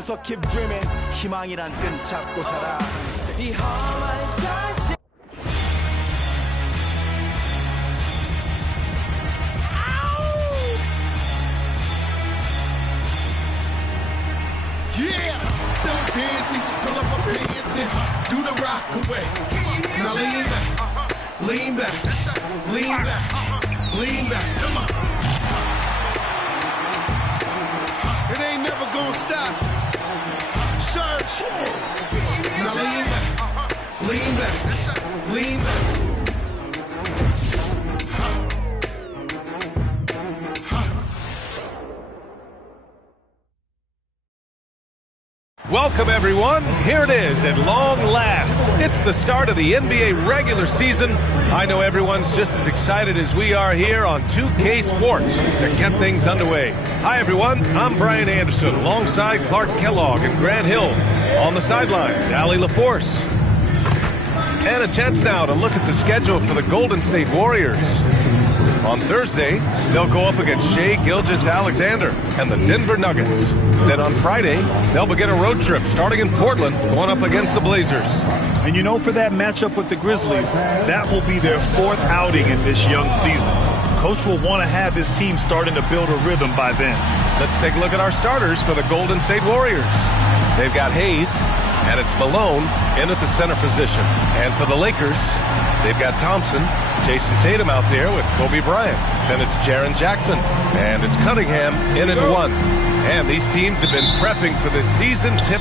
울면서 keep dreaming 희망이란 끈 잡고 살아 이 험한 다시 Yeah! Don't dance, just pull up our pants and do the rock away. Now lean back, lean back, lean back, lean back. Come on. It ain't never gonna stop. Search. Now lean back, lean back, lean back. Welcome, everyone. Here it is at long last. It's the start of the NBA regular season. I know everyone's just as excited as we are here on 2K Sports to get things underway. Hi, everyone. I'm Brian Anderson alongside Clark Kellogg and Grant Hill. On the sidelines, Allie LaForce. And a chance now to look at the schedule for the Golden State Warriors. On Thursday, they'll go up against Shai Gilgeous-Alexander and the Denver Nuggets. Then on Friday, they'll begin a road trip starting in Portland, going up against the Blazers. And you know, for that matchup with the Grizzlies, that will be their fourth outing in this young season. Coach will want to have his team starting to build a rhythm by then. Let's take a look at our starters for the Golden State Warriors. They've got Hayes, and it's Malone in at the center position. And for the Lakers, they've got Thompson, Jason Tatum out there with Kobe Bryant. Then it's Jaren Jackson, and it's Cunningham in at one. And these teams have been prepping for this season tip.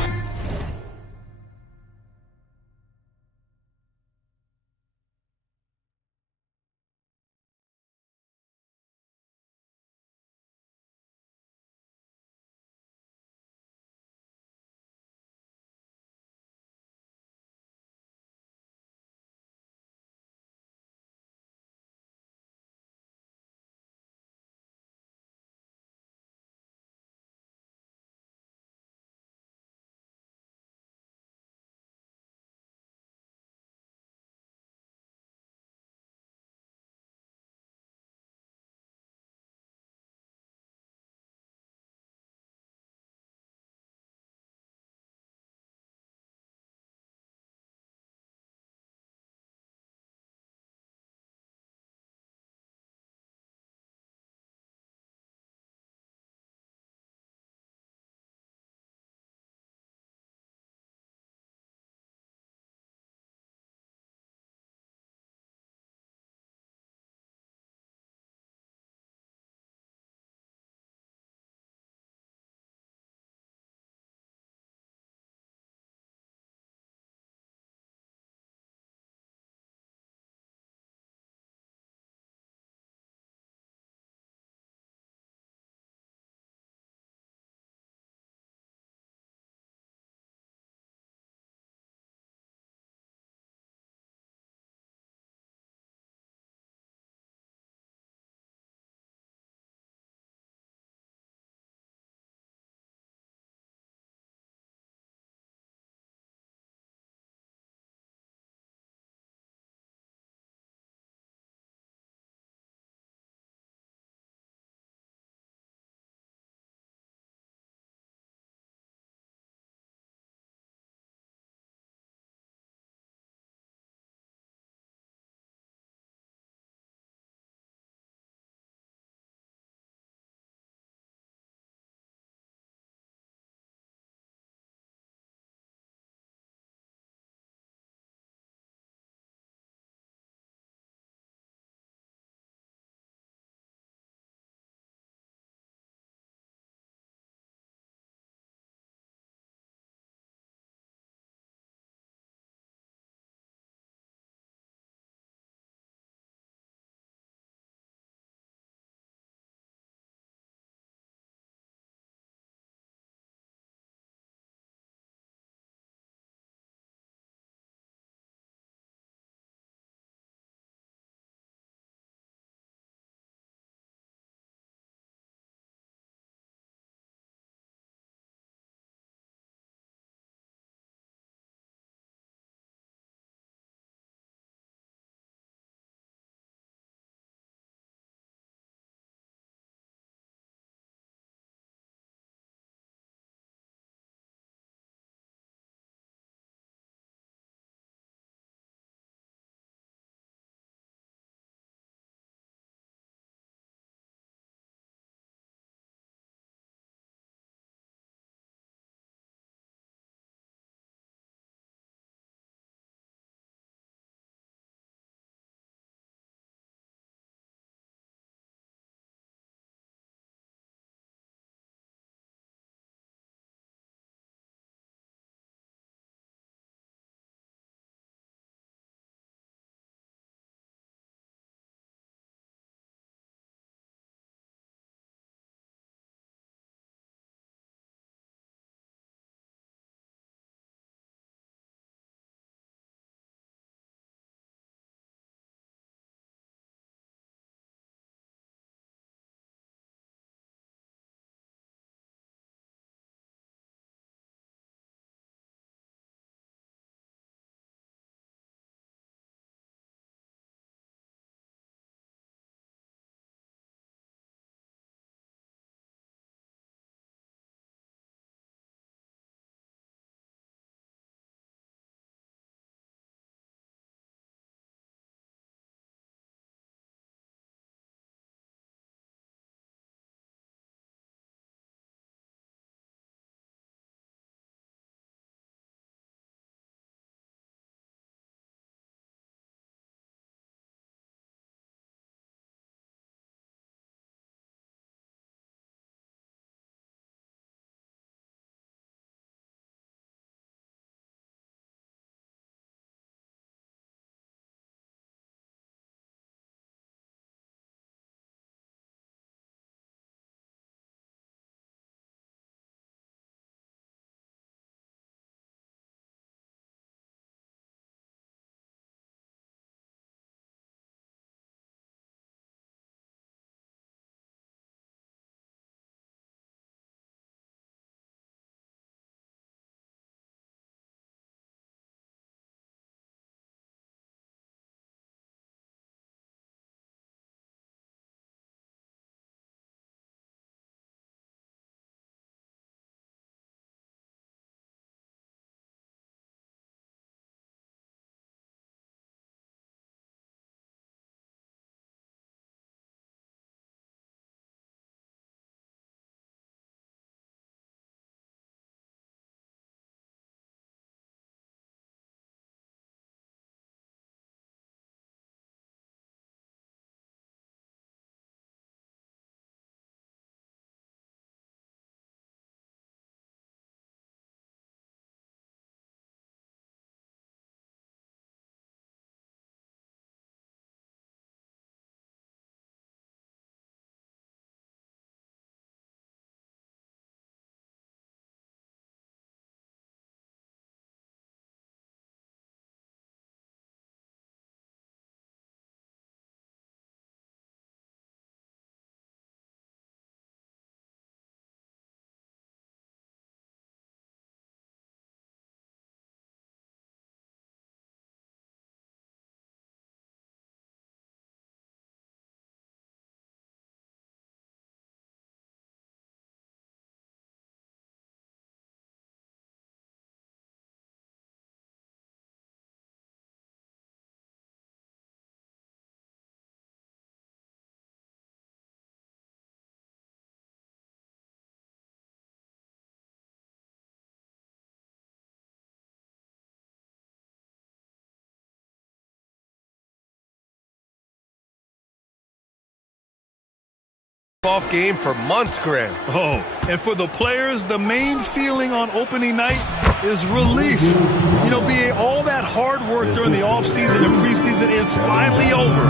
off game for months, Grant. Oh, and for the players, the main feeling on opening night is relief. You know, BA, all that hard work during the offseason and preseason is finally over.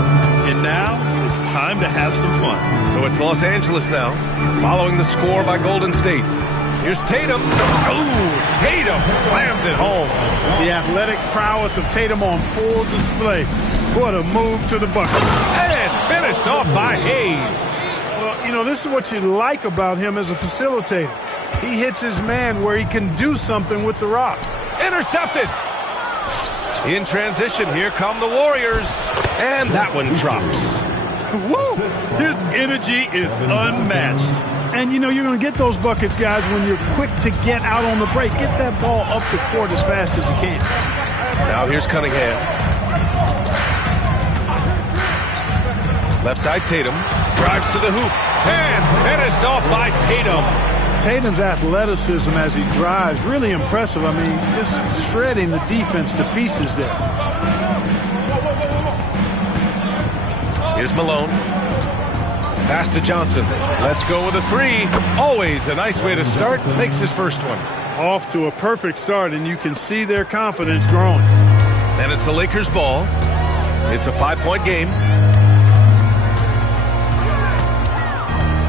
And now it's time to have some fun. So it's Los Angeles now, following the score by Golden State. Here's Tatum. Oh, Tatum slams it home. The athletic prowess of Tatum on full display. What a move to the bucket. And finished off by Hayes. Well, you know, this is what you like about him as a facilitator. He hits his man where he can do something with the rock. Intercepted. In transition, here come the Warriors. And that one drops. Woo! His energy is unmatched. And, you know, you're going to get those buckets, guys, when you're quick to get out on the break. Get that ball up the court as fast as you can. Now here's Cunningham. Left side, Tatum. Drives to the hoop. And finished off by Tatum. Tatum's athleticism as he drives, really impressive. I mean, just shredding the defense to pieces there. Here's Malone. Pass to Johnson. Let's go with a three. Always a nice way to start. Makes his first one. Off to a perfect start, and you can see their confidence growing. And it's the Lakers' ball. It's a 5-point game.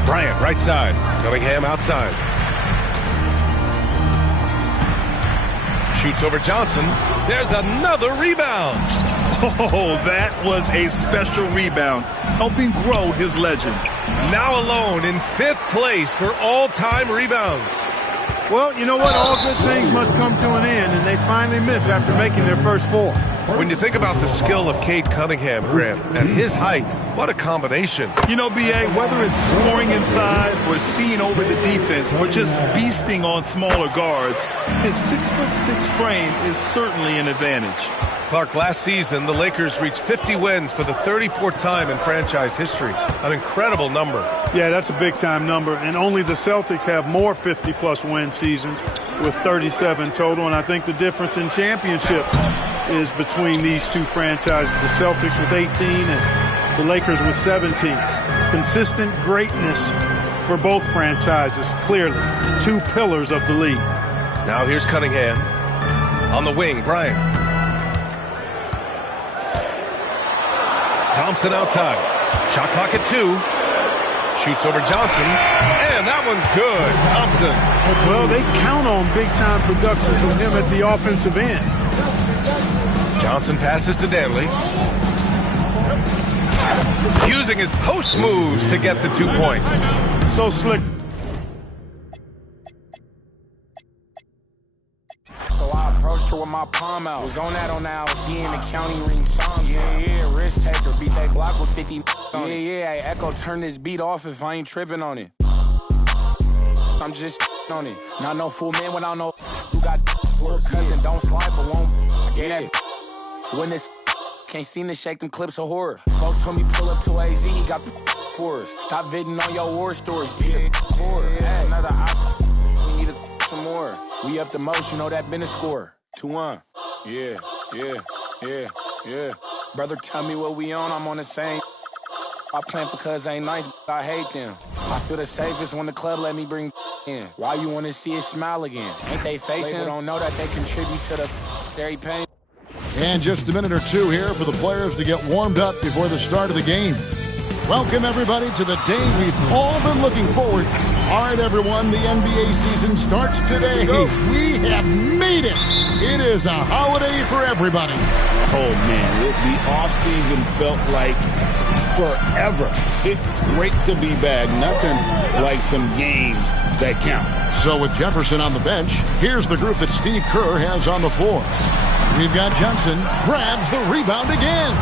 Bryant, right side. Cunningham outside. Shoots over Johnson. There's another rebound. Oh, that was a special rebound, helping grow his legend. Now alone in 5th place for all-time rebounds. Well, you know what? All good things must come to an end, and they finally miss after making their first 4. When you think about the skill of Cade Cunningham, Grant, at his height, what a combination. You know, BA, whether it's scoring inside or seeing over the defense or just beasting on smaller guards, his 6'6" frame is certainly an advantage. Clark, last season, the Lakers reached 50 wins for the 34th time in franchise history. An incredible number. Yeah, that's a big-time number, and only the Celtics have more 50-plus win seasons with 37 total, and I think the difference in championships is between these two franchises, the Celtics with 18 and the Lakers with 17. Consistent greatness for both franchises, clearly. 2 pillars of the league. Now here's Cunningham. On the wing, Bryant. Thompson outside. Shot clock at 2. Shoots over Johnson. And that one's good. Thompson. Well, they count on big-time production from him at the offensive end. Johnson passes to Danley. Using his post moves to get the 2 points. So slick. So I approached her with my palm out. Was on that, she in the county ring song. Yeah, risk taker. Beat that Glock with 50 on it. Yeah, hey, Echo, turn this beat off if I ain't tripping on it. I'm just on it. Not no fool man without no who got little cousin, don't slide but won't. I gave that when this can't seem to shake them clips of horror. Folks told me pull up to AZ, he got the for us. Stop viding on your war stories. Be the core. Hey, another we need some more. We up the most, you know that been a score. 2-1. Yeah. Brother, tell me what we on, I'm on the same. I plan for cuz ain't nice, but I hate them. I feel the safest when the club let me bring in. Why you wanna see it smile again? Ain't they facing? They don't know that they contribute to the very pain. And just a minute or two here for the players to get warmed up before the start of the game. Welcome, everybody, to the day we've all been looking forward. All right, everyone, the NBA season starts today. We have made it. It is a holiday for everybody. Oh, man, the offseason felt like forever. It's great to be back. Nothing like some games that count. So with Jefferson on the bench, here's the group that Steve Kerr has on the floor. We've got Johnson, grabs the rebound again.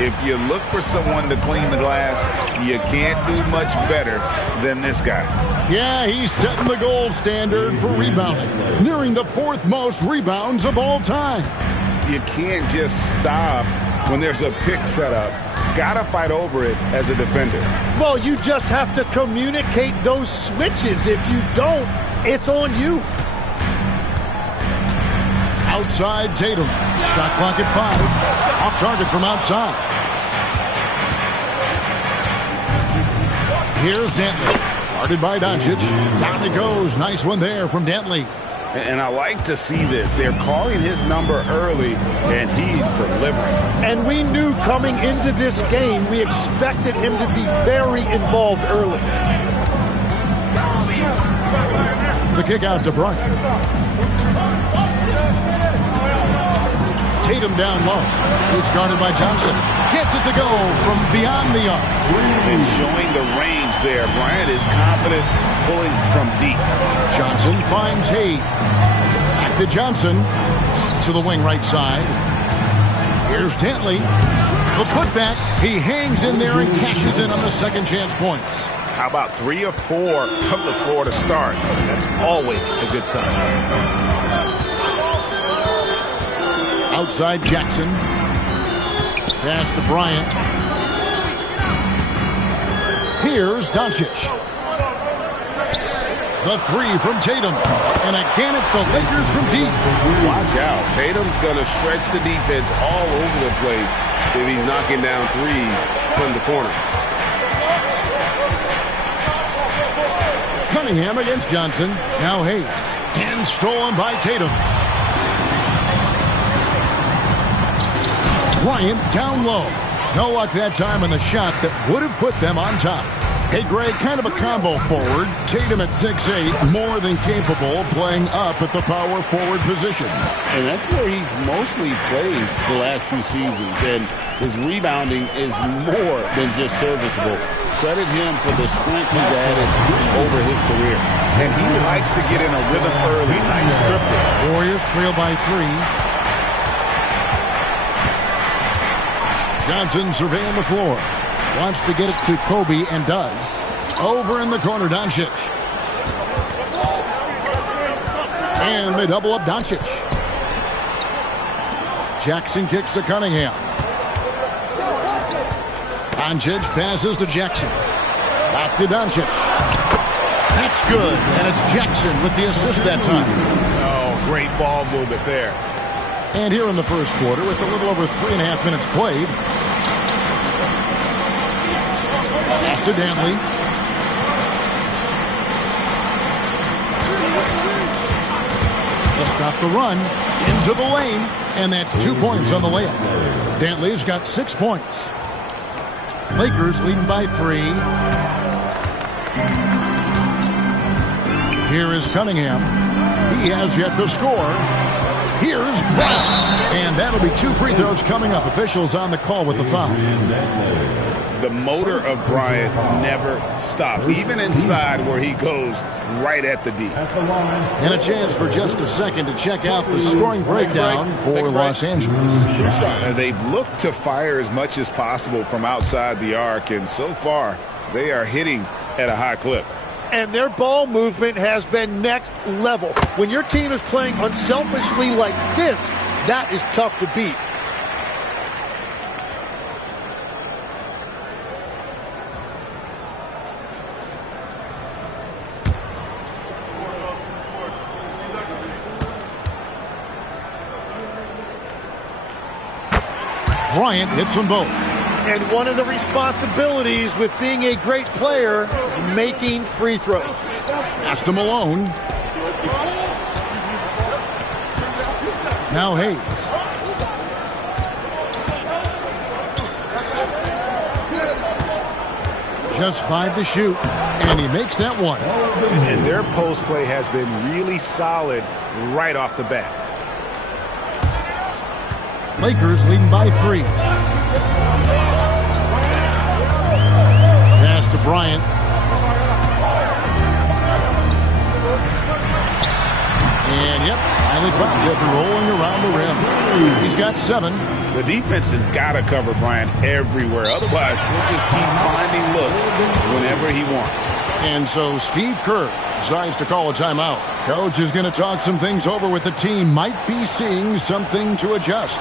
If you look for someone to clean the glass, you can't do much better than this guy. Yeah, he's setting the gold standard for rebounding, nearing the 4th most rebounds of all time. You can't just stop when there's a pick set up. Gotta fight over it as a defender. Well, you just have to communicate those switches. If you don't, it's on you. Outside Tatum. Shot clock at 5. Off target from outside. Here's Dantley. Guarded by Doncic. Down he goes. Nice one there from Dantley. And I like to see this. They're calling his number early, and he's delivering. And we knew coming into this game, we expected him to be very involved early. The kick out to Bryant. Tatum down low. He's guarded by Johnson. Gets it to go from beyond the arc. And showing the range there. Bryant is confident pulling from deep. Johnson finds Hayes. Back to Johnson. To the wing right side. Here's Dantley. The putback. He hangs in there and cashes in on the second chance points. How about 3 or 4 from the floor to start? That's always a good sign. Outside Jackson. Pass to Bryant. Here's Doncic. The 3 from Tatum. And again, it's the Lakers from deep. Watch out. Tatum's going to stretch the defense all over the place if he's knocking down threes from the corner. Cunningham against Johnson. Now Hayes. And stolen by Tatum. Bryant down low. No luck that time on the shot that would have put them on top. Hey, Greg, kind of a combo forward. Tatum at 6'8", more than capable of playing up at the power forward position. And that's where he's mostly played the last few seasons. And his rebounding is more than just serviceable. Credit him for the strength he's added over his career. And he likes to get in a rhythm early. Nice triplet. Warriors trail by 3. Johnson surveying the floor. Wants to get it to Kobe and does. Over in the corner, Doncic. And they double up Doncic. Jackson kicks to Cunningham. Doncic passes to Jackson. Back to Doncic. That's good. And it's Jackson with the assist that time. Oh, great ball movement there. And here in the first quarter, with a little over 3.5 minutes played. Pass to Dantley. To stop the run. Into the lane. And that's 2 points on the layup. Dantley's got 6 points. Lakers leading by 3. Here is Cunningham. He has yet to score. Here's Bryant. And that'll be 2 free throws coming up. Officials on the call with the foul. The motor of Bryant never stops, even inside where he goes right at the D. And a chance for just a second to check out the scoring breakdown for Los Angeles. They've looked to fire as much as possible from outside the arc, and so far they are hitting at a high clip. And their ball movement has been next level. When your team is playing unselfishly like this, that is tough to beat. Bryant hits them both. And one of the responsibilities with being a great player is making free throws. Pass to Malone. Now Hayes. Just 5 to shoot. And he makes that one. And their post play has been really solid right off the bat. Lakers leading by 3. Pass to Bryant. And yep, finally drops it, rolling around the rim. He's got 7. The defense has got to cover Bryant everywhere. Otherwise, he'll just keep finding looks whenever he wants. And so Steve Kerr decides to call a timeout. Coach is going to talk some things over with the team. Might be seeing something to adjust.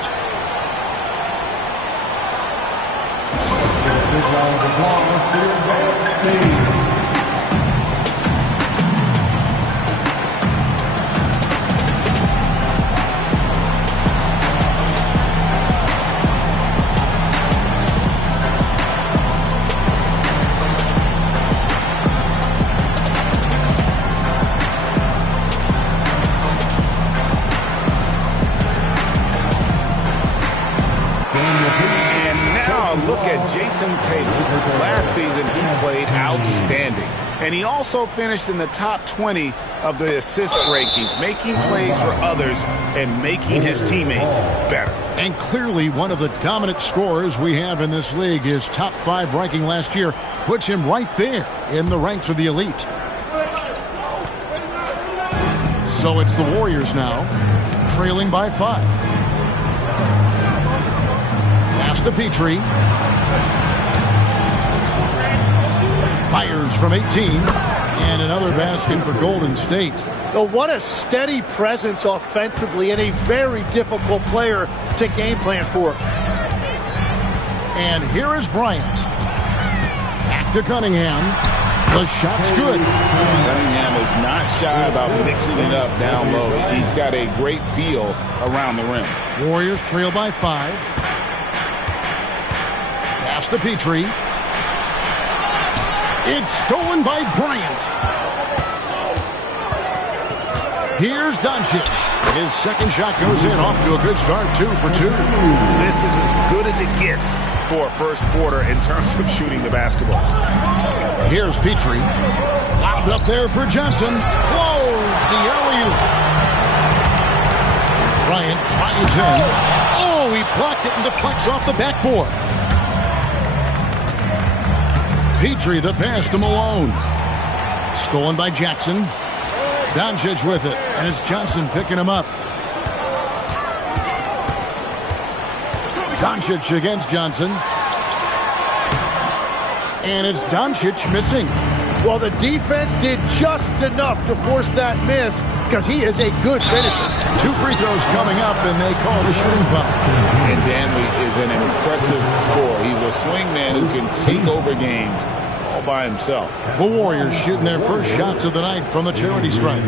Jason Tatum. Last season, he played outstanding. And he also finished in the top 20 of the assist rankings, making plays for others and making his teammates better. And clearly one of the dominant scorers we have in this league. His top 5 ranking last year puts him right there in the ranks of the elite. So it's the Warriors now, trailing by 5. Pass to Petrie. Fires from 18. And another basket for Golden State. Oh, what a steady presence offensively and a very difficult player to game plan for. And here is Bryant. Back to Cunningham. The shot's good. Cunningham is not shy about mixing it up down low. He's got a great feel around the rim. Warriors trail by 5. Pass to Petrie. It's stolen by Bryant. Here's Doncic. His second shot goes in, off to a good start, 2 for 2. This is as good as it gets for a first quarter in terms of shooting the basketball. Here's Petrie. Lobbed up there for Johnson. Close the alley-oop. Bryant drives in. Oh, he blocked it and deflects off the backboard. Petrie, the pass to Malone. Stolen by Jackson. Doncic with it, and it's Johnson picking him up. Doncic against Johnson. And it's Doncic missing. Well, the defense did just enough to force that miss because he is a good finisher. 2 free throws coming up, and they call the shooting foul. And Danley is an impressive scorer. He's a swingman who can take over games all by himself. The Warriors shooting their first shots of the night from the charity stripe.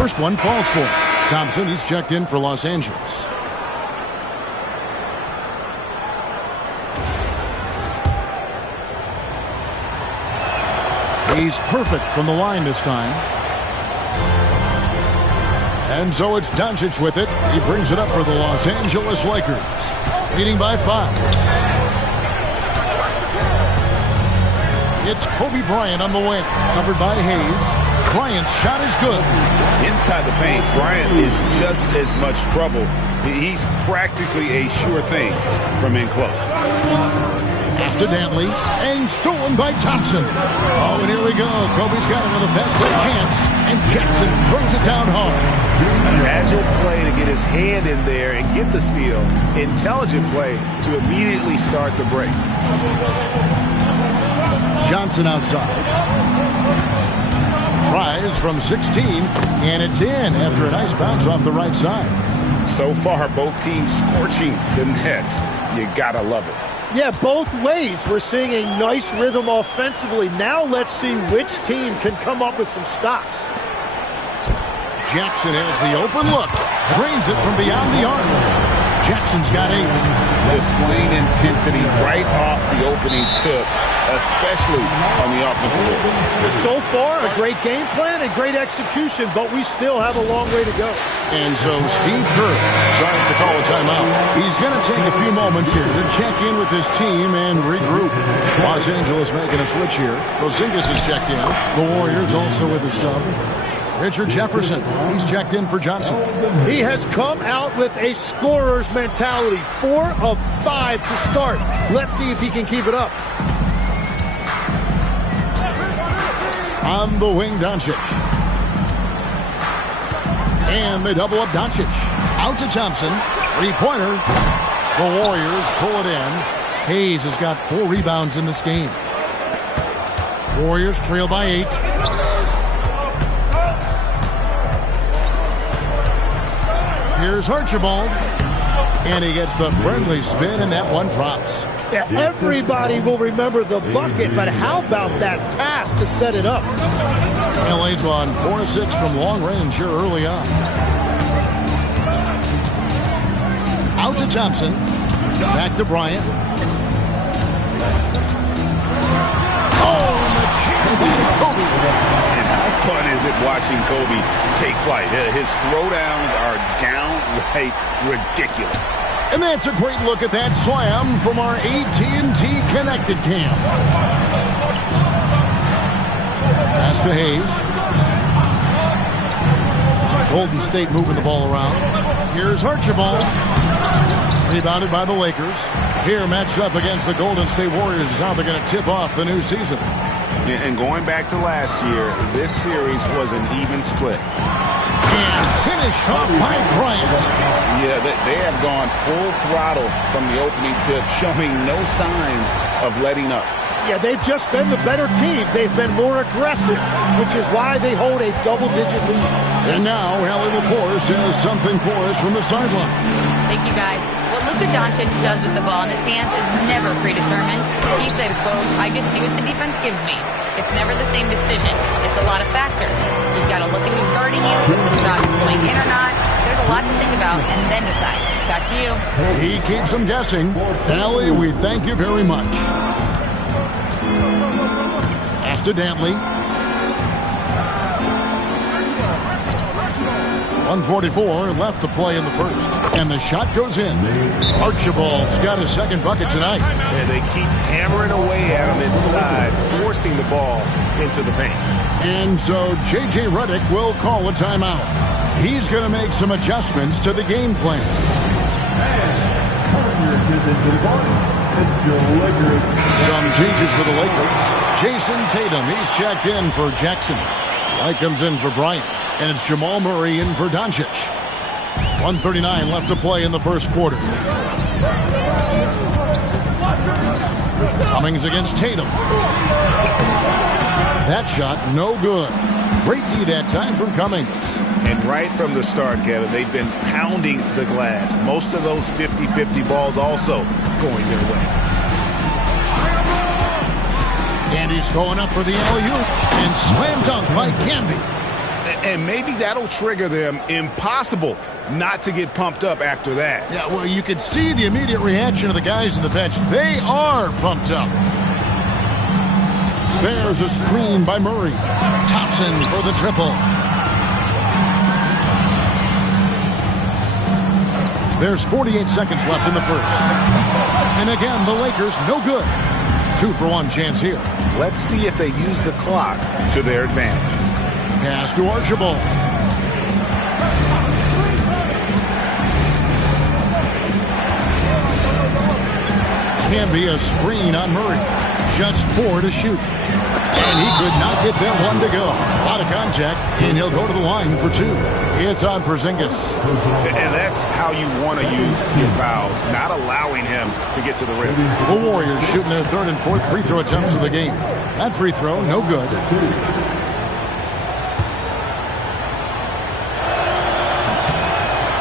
First one falls for him. Thompson, he's checked in for Los Angeles. He's perfect from the line this time. And so it's Doncic with it. He brings it up for the Los Angeles Lakers. Leading by 5. It's Kobe Bryant on the wing. Covered by Hayes. Bryant's shot is good. Inside the paint, Bryant is just as much trouble. He's practically a sure thing from in close. Pass to Dantley, and stolen by Thompson. Oh, and here we go. Kobe's got another fast break chance, and Jackson throws it down hard. An agile play to get his hand in there and get the steal. Intelligent play to immediately start the break. Johnson outside. Tries from 16, and it's in after a nice bounce off the right side. So far, both teams scorching the Nets. You gotta love it. Yeah, both ways. We're seeing a nice rhythm offensively. Now let's see which team can come up with some stops. Jackson has the open look. Drains it from beyond the arc. Jackson's got 8. Displaying intensity right off the opening tip, especially on the offensive end. So far, a great game plan and great execution, but we still have a long way to go. And so Steve Kerr tries to call a timeout. He's going to take a few moments here to check in with his team and regroup. Los Angeles making a switch here. Porzingis is checked in. The Warriors also with a sub. Richard Jefferson, he's checked in for Johnson. He has come out with a scorer's mentality. 4 of 5 to start. Let's see if he can keep it up. On the wing, Doncic. And they double up Doncic. Out to Thompson. 3-pointer. The Warriors pull it in. Hayes has got 4 rebounds in this game. Warriors trail by 8. Here's Archibald. And he gets the friendly spin, and that one drops. Yeah, everybody will remember the bucket, but how about that pass to set it up? LA's gone 4-6 from long range here early on. Out to Thompson. Back to Bryant. Oh, and the jam by Kobe. And how fun is it watching Kobe take flight? His throwdowns are downright ridiculous. And that's a great look at that slam from our AT&T Connected Cam. Pass to Hayes. Golden State moving the ball around. Here's Archibald. Rebounded by the Lakers. Here matched up against the Golden State Warriors is how they're going to tip off the new season. And going back to last year, this series was an even split. And finish off by Bryant. Yeah, they have gone full throttle from the opening tip, showing no signs of letting up. Yeah, they've just been the better team. They've been more aggressive, which is why they hold a double-digit lead. And now, Allie LaForce has something for us from the sideline. Thank you, guys. What Luka Doncic does with the ball in his hands is never predetermined. He said, quote, "I just see what the defense gives me. It's never the same decision. It's a lot of factors. You've got to look at who's guarding you, if the shot is going in or not. There's a lot to think about, and then decide." Back to you. He keeps them guessing. Allie, we thank you very much. Pass to Dantley. 1:44 left to play in the first. And the shot goes in. Archibald's got his second bucket tonight. And they keep hammering away at him inside, forcing the ball into the paint. And so J.J. Redick will call a timeout. He's going to make some adjustments to the game plan. Some changes for the Lakers. Jason Tatum, he's checked in for Jackson. White comes in for Bryant. And it's Jamal Murray in for Doncic. 1:39 left to play in the first quarter. Cummings against Tatum. That shot, no good. Great D that time from Cummings. And right from the start, Kevin, they've been pounding the glass. Most of those 50-50 balls also going their way. And he's going up for the alley-oop. And slam dunk by Camby. And maybe that'll trigger them. Impossible not to get pumped up after that. Yeah, well, you can see the immediate reaction of the guys on the bench. They are pumped up. There's a screen by Murray. Thompson for the triple. There's 48 seconds left in the first. And again, the Lakers no good. 2-for-1 chance here. Let's see if they use the clock to their advantage. Pass to Archibald. Can be a screen on Murray. Just 4 to shoot. And he could not get them 1 to go. A lot of contact, and he'll go to the line for 2. It's on Porzingis. And that's how you want to use your fouls, not allowing him to get to the rim. The Warriors shooting their 3rd and 4th free throw attempts of the game. That free throw, no good.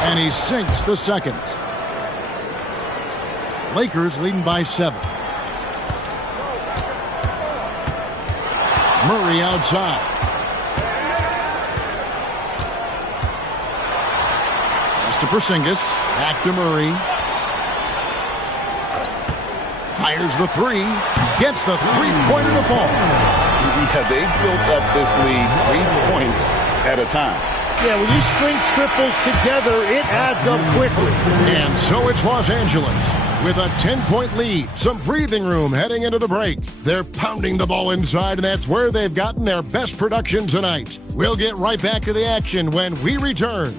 And he sinks the second. Lakers leading by 7. Murray outside. Pass to Porzingis. Back to Murray. Fires the 3. Gets the three-pointer to fall. Yeah, they built up this lead 3 points at a time. Yeah, when you string triples together, it adds up quickly. And so it's Los Angeles with a 10-point lead. Some breathing room heading into the break. They're pounding the ball inside, and that's where they've gotten their best production tonight. We'll get right back to the action when we return.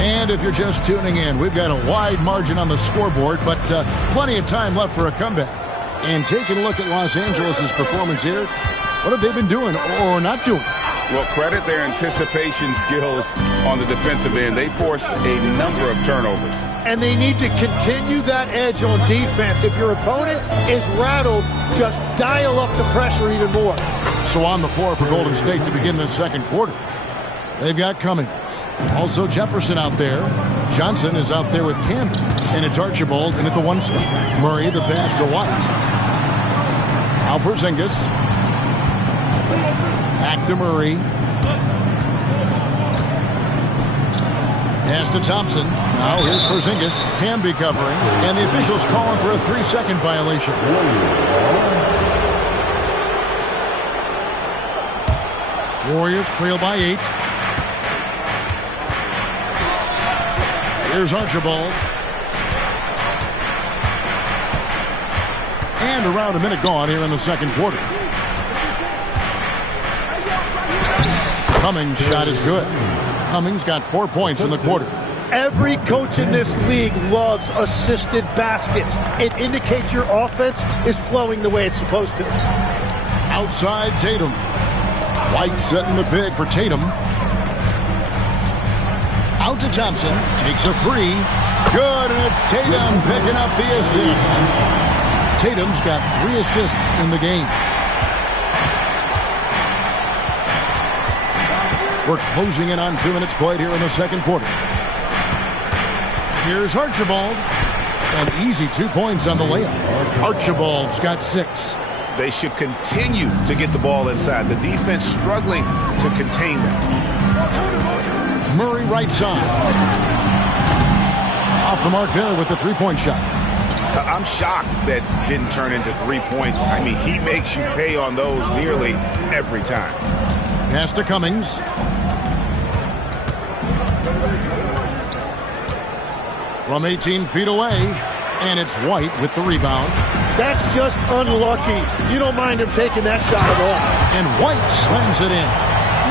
And if you're just tuning in, we've got a wide margin on the scoreboard, but plenty of time left for a comeback. And taking a look at Los Angeles' performance here, what have they been doing or not doing? Well, credit their anticipation skills on the defensive end. They forced a number of turnovers. And they need to continue that edge on defense. If your opponent is rattled, just dial up the pressure even more. So on the floor for Golden State to begin this second quarter. They've got Cummings. Also Jefferson out there. Johnson is out there with Camden. And it's Archibald in at the 1 spot. Murray the pass to White. Now Porzingis. Back to Murray. Pass to Thompson. Now here's Porzingis. Can be covering. And the officials calling for a 3-second violation. Warriors trail by 8. Here's Archibald. And around a minute gone here in the second quarter. Cummings' shot is good. Cummings got 4 points in the quarter. Every coach in this league loves assisted baskets. It indicates your offense is flowing the way it's supposed to. Outside Tatum. White setting the pick for Tatum. Out to Thompson. Takes a 3. Good, and it's Tatum picking up the assist. Tatum's got 3 assists in the game. We're closing in on 2 minutes played here in the second quarter. Here's Archibald. An easy 2 points on the layup. Archibald's got 6. They should continue to get the ball inside. The defense struggling to contain them. Murray right side. Off the mark there with the 3-point shot. I'm shocked that didn't turn into 3 points. I mean, he makes you pay on those nearly every time. Pass to Cummings. From 18 feet away. And it's White with the rebound. That's just unlucky. You don't mind him taking that shot at all. And White slams it in.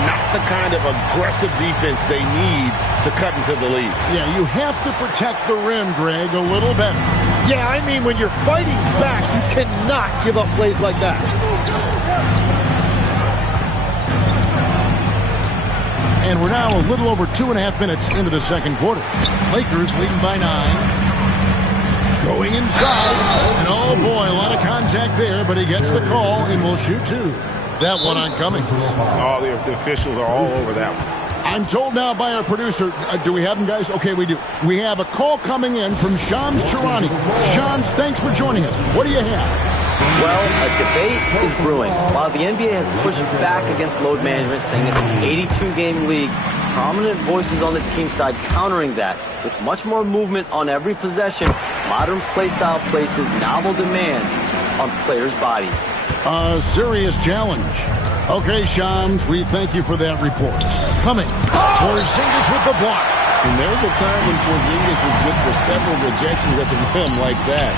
Not the kind of aggressive defense they need to cut into the lead. Yeah, you have to protect the rim, Greg, a little better. Yeah, I mean, when you're fighting back, you cannot give up plays like that. And we're now a little over 2.5 minutes into the second quarter. Lakers leading by 9. Going inside. And oh boy, a lot of contact contact there, but he gets the call and will shoot two. That one on Cummings. Oh, the officials are all over that one. I'm told now by our producer, do we have him, guys? Okay, we do. We have a call coming in from Shams Charani. Shams, thanks for joining us. What do you have? Well, a debate is brewing. While the NBA has pushed back against load management, saying it's an 82-game league, prominent voices on the team side countering that with much more movement on every possession, modern play style places novel demands on players' bodies. A serious challenge. Okay, Shams, we thank you for that report. Coming. Porzingis with the block. And there was a time when Porzingis was good for several rejections at the rim like that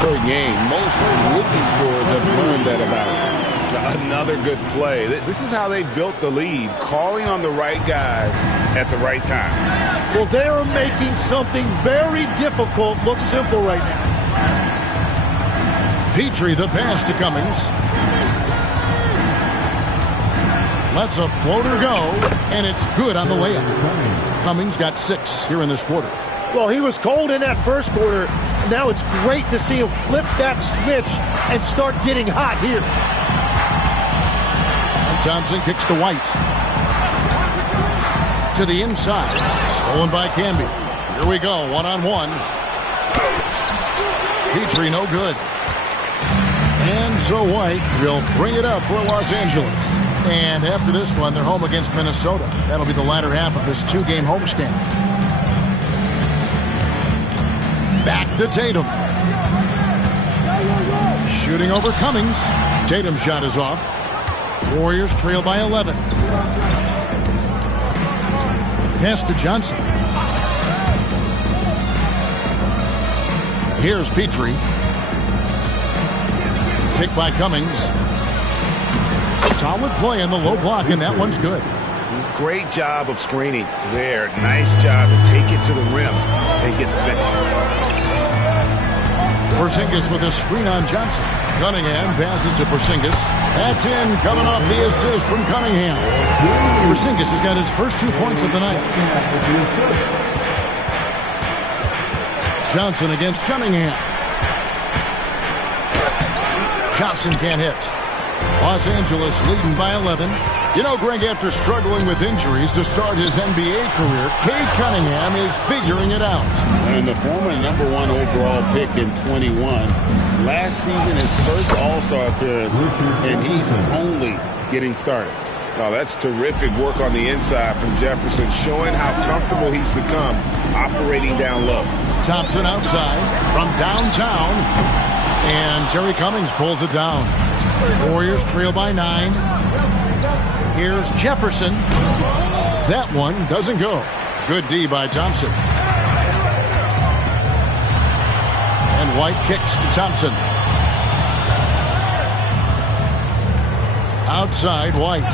per game. Most rookie scorers have learned that about him. Another good play. This is how they built the lead, calling on the right guys at the right time. Well, they are making something very difficult look simple right now. Petrie, the pass to Cummings. Lets a floater go, and it's good on the layup. Cummings got 6 here in this quarter. Well, he was cold in that first quarter. Now it's great to see him flip that switch and start getting hot here. And Thompson kicks to White. To the inside. Stolen by Camby. Here we go, one-on-one. Petrie, no good. And so White will bring it up for Los Angeles. And after this one, they're home against Minnesota. That'll be the latter half of this 2-game homestand. Back to Tatum. Shooting over Cummings. Tatum's shot is off. Warriors trail by 11. Pass to Johnson. Here's Petrie. Picked by Cummings. Solid play in the low block, and that one's good. Great job of screening there. Nice job to take it to the rim and get the finish. Porzingis with a screen on Johnson. Cunningham passes to Porzingis. That's in, coming off the assist from Cunningham. Porzingis has got his first 2 points of the night. Johnson against Cunningham. Johnson can't hit. Los Angeles leading by 11. You know, Greg, after struggling with injuries to start his NBA career, Cade Cunningham is figuring it out. And the former #1 overall pick in 21. Last season, his first All-Star appearance, and he's only getting started. Oh, that's terrific work on the inside from Jefferson, showing how comfortable he's become operating down low. Thompson outside from downtown, and Terry Cummings pulls it down. Warriors trail by 9. Here's Jefferson. That one doesn't go. Good D by Thompson. And White kicks to Thompson. Outside White.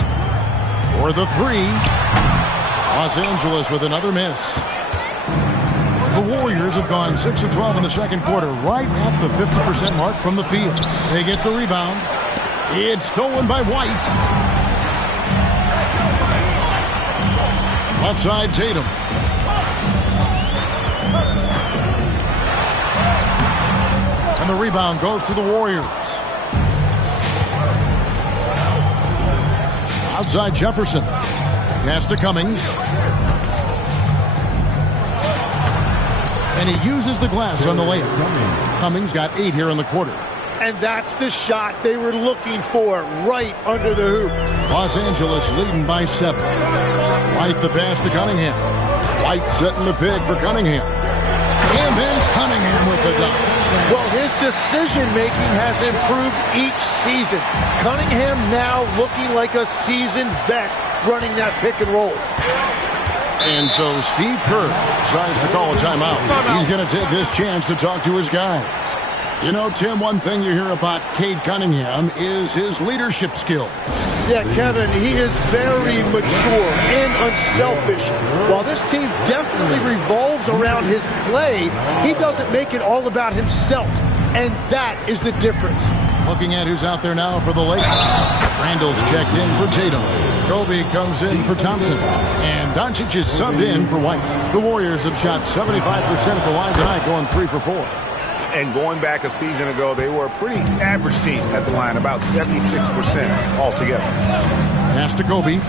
For the 3. Los Angeles with another miss. The Warriors have gone 6 of 12 in the second quarter, right at the 50% mark from the field. They get the rebound. It's stolen by White. Left side, Tatum. And the rebound goes to the Warriors. Outside Jefferson. Pass to Cummings. And he uses the glass on the layup. Cummings got 8 here in the quarter. And that's the shot they were looking for, right under the hoop. Los Angeles leading by 7. White the pass to Cunningham. White setting the pick for Cunningham. And then Cunningham with the dunk. Well, his decision-making has improved each season. Cunningham now looking like a seasoned vet running that pick and roll. And so Steve Kerr decides to call a timeout. He's going to take this chance to talk to his guys. You know, Tim, one thing you hear about Cade Cunningham is his leadership skill. Yeah, Kevin, he is very mature and unselfish. While this team definitely revolves around his play, he doesn't make it all about himself. And that is the difference. Looking at who's out there now for the Lakers. Randall's checked in for Tatum. Kobe comes in for Thompson. And Doncic is subbed in for White. The Warriors have shot 75% at the line tonight, going 3 for 4. And going back a season ago, they were a pretty average team at the line, about 76% altogether. Pass to Kobe.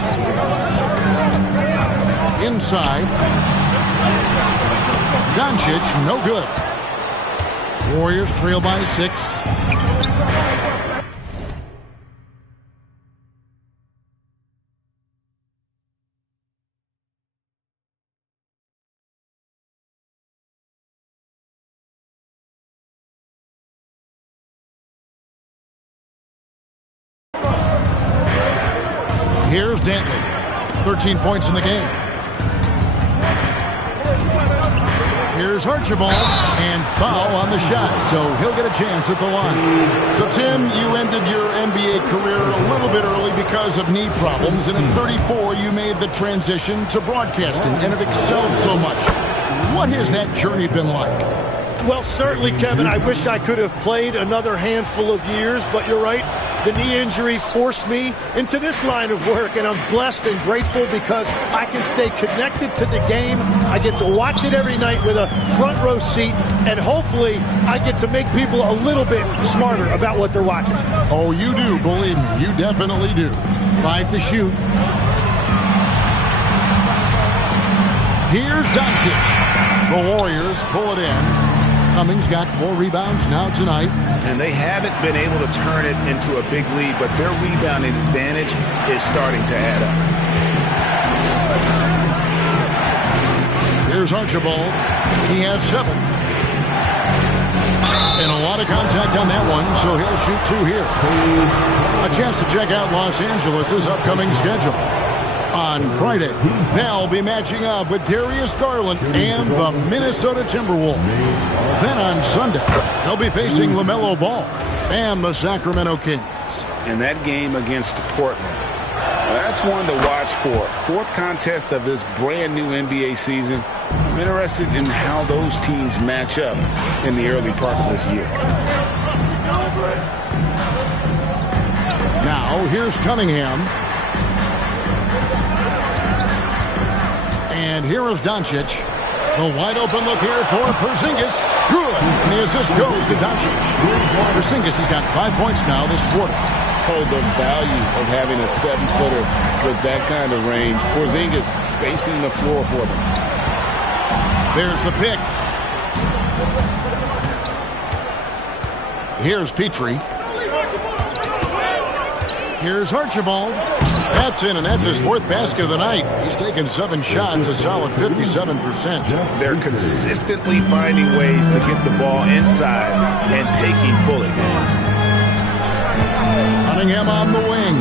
Inside. Doncic, no good. Warriors trail by 6. Here's Dantley. 13 points in the game. Here's Archibald, and foul on the shot, so he'll get a chance at the line. So, Tim, you ended your NBA career a little bit early because of knee problems, and at 34, you made the transition to broadcasting and have excelled so much. What has that journey been like? Well, certainly, Kevin, I wish I could have played another handful of years, but you're right. The knee injury forced me into this line of work, and I'm blessed and grateful because I can stay connected to the game. I get to watch it every night with a front row seat, and hopefully I get to make people a little bit smarter about what they're watching. Oh, you do, believe me. You definitely do. 5 to shoot. Here's Doncic. The Warriors pull it in. Cummings got 4 rebounds now tonight. And they haven't been able to turn it into a big lead, but their rebounding advantage is starting to add up. Here's Archibald. He has 7. And a lot of contact on that one, so he'll shoot 2 here. A chance to check out Los Angeles' upcoming schedule. On Friday, they'll be matching up with Darius Garland and the Minnesota Timberwolves. Then on Sunday, they'll be facing LaMelo Ball and the Sacramento Kings. And that game against Portland, that's one to watch for. 4th contest of this brand new NBA season. I'm interested in how those teams match up in the early part of this year. Now, here's Cunningham. And here is Doncic. The wide open look here for Porzingis. Good. And the assist goes to Doncic. Porzingis has got 5 points now this quarter. Oh, the value of having a 7-footer with that kind of range. Porzingis spacing the floor for them. There's the pick. Here's Petrie. Here's Archibald. That's in, and that's his 4th basket of the night. He's taken 7 shots, a solid 57%. They're consistently finding ways to get the ball inside and taking full advantage. Cunningham on the wing.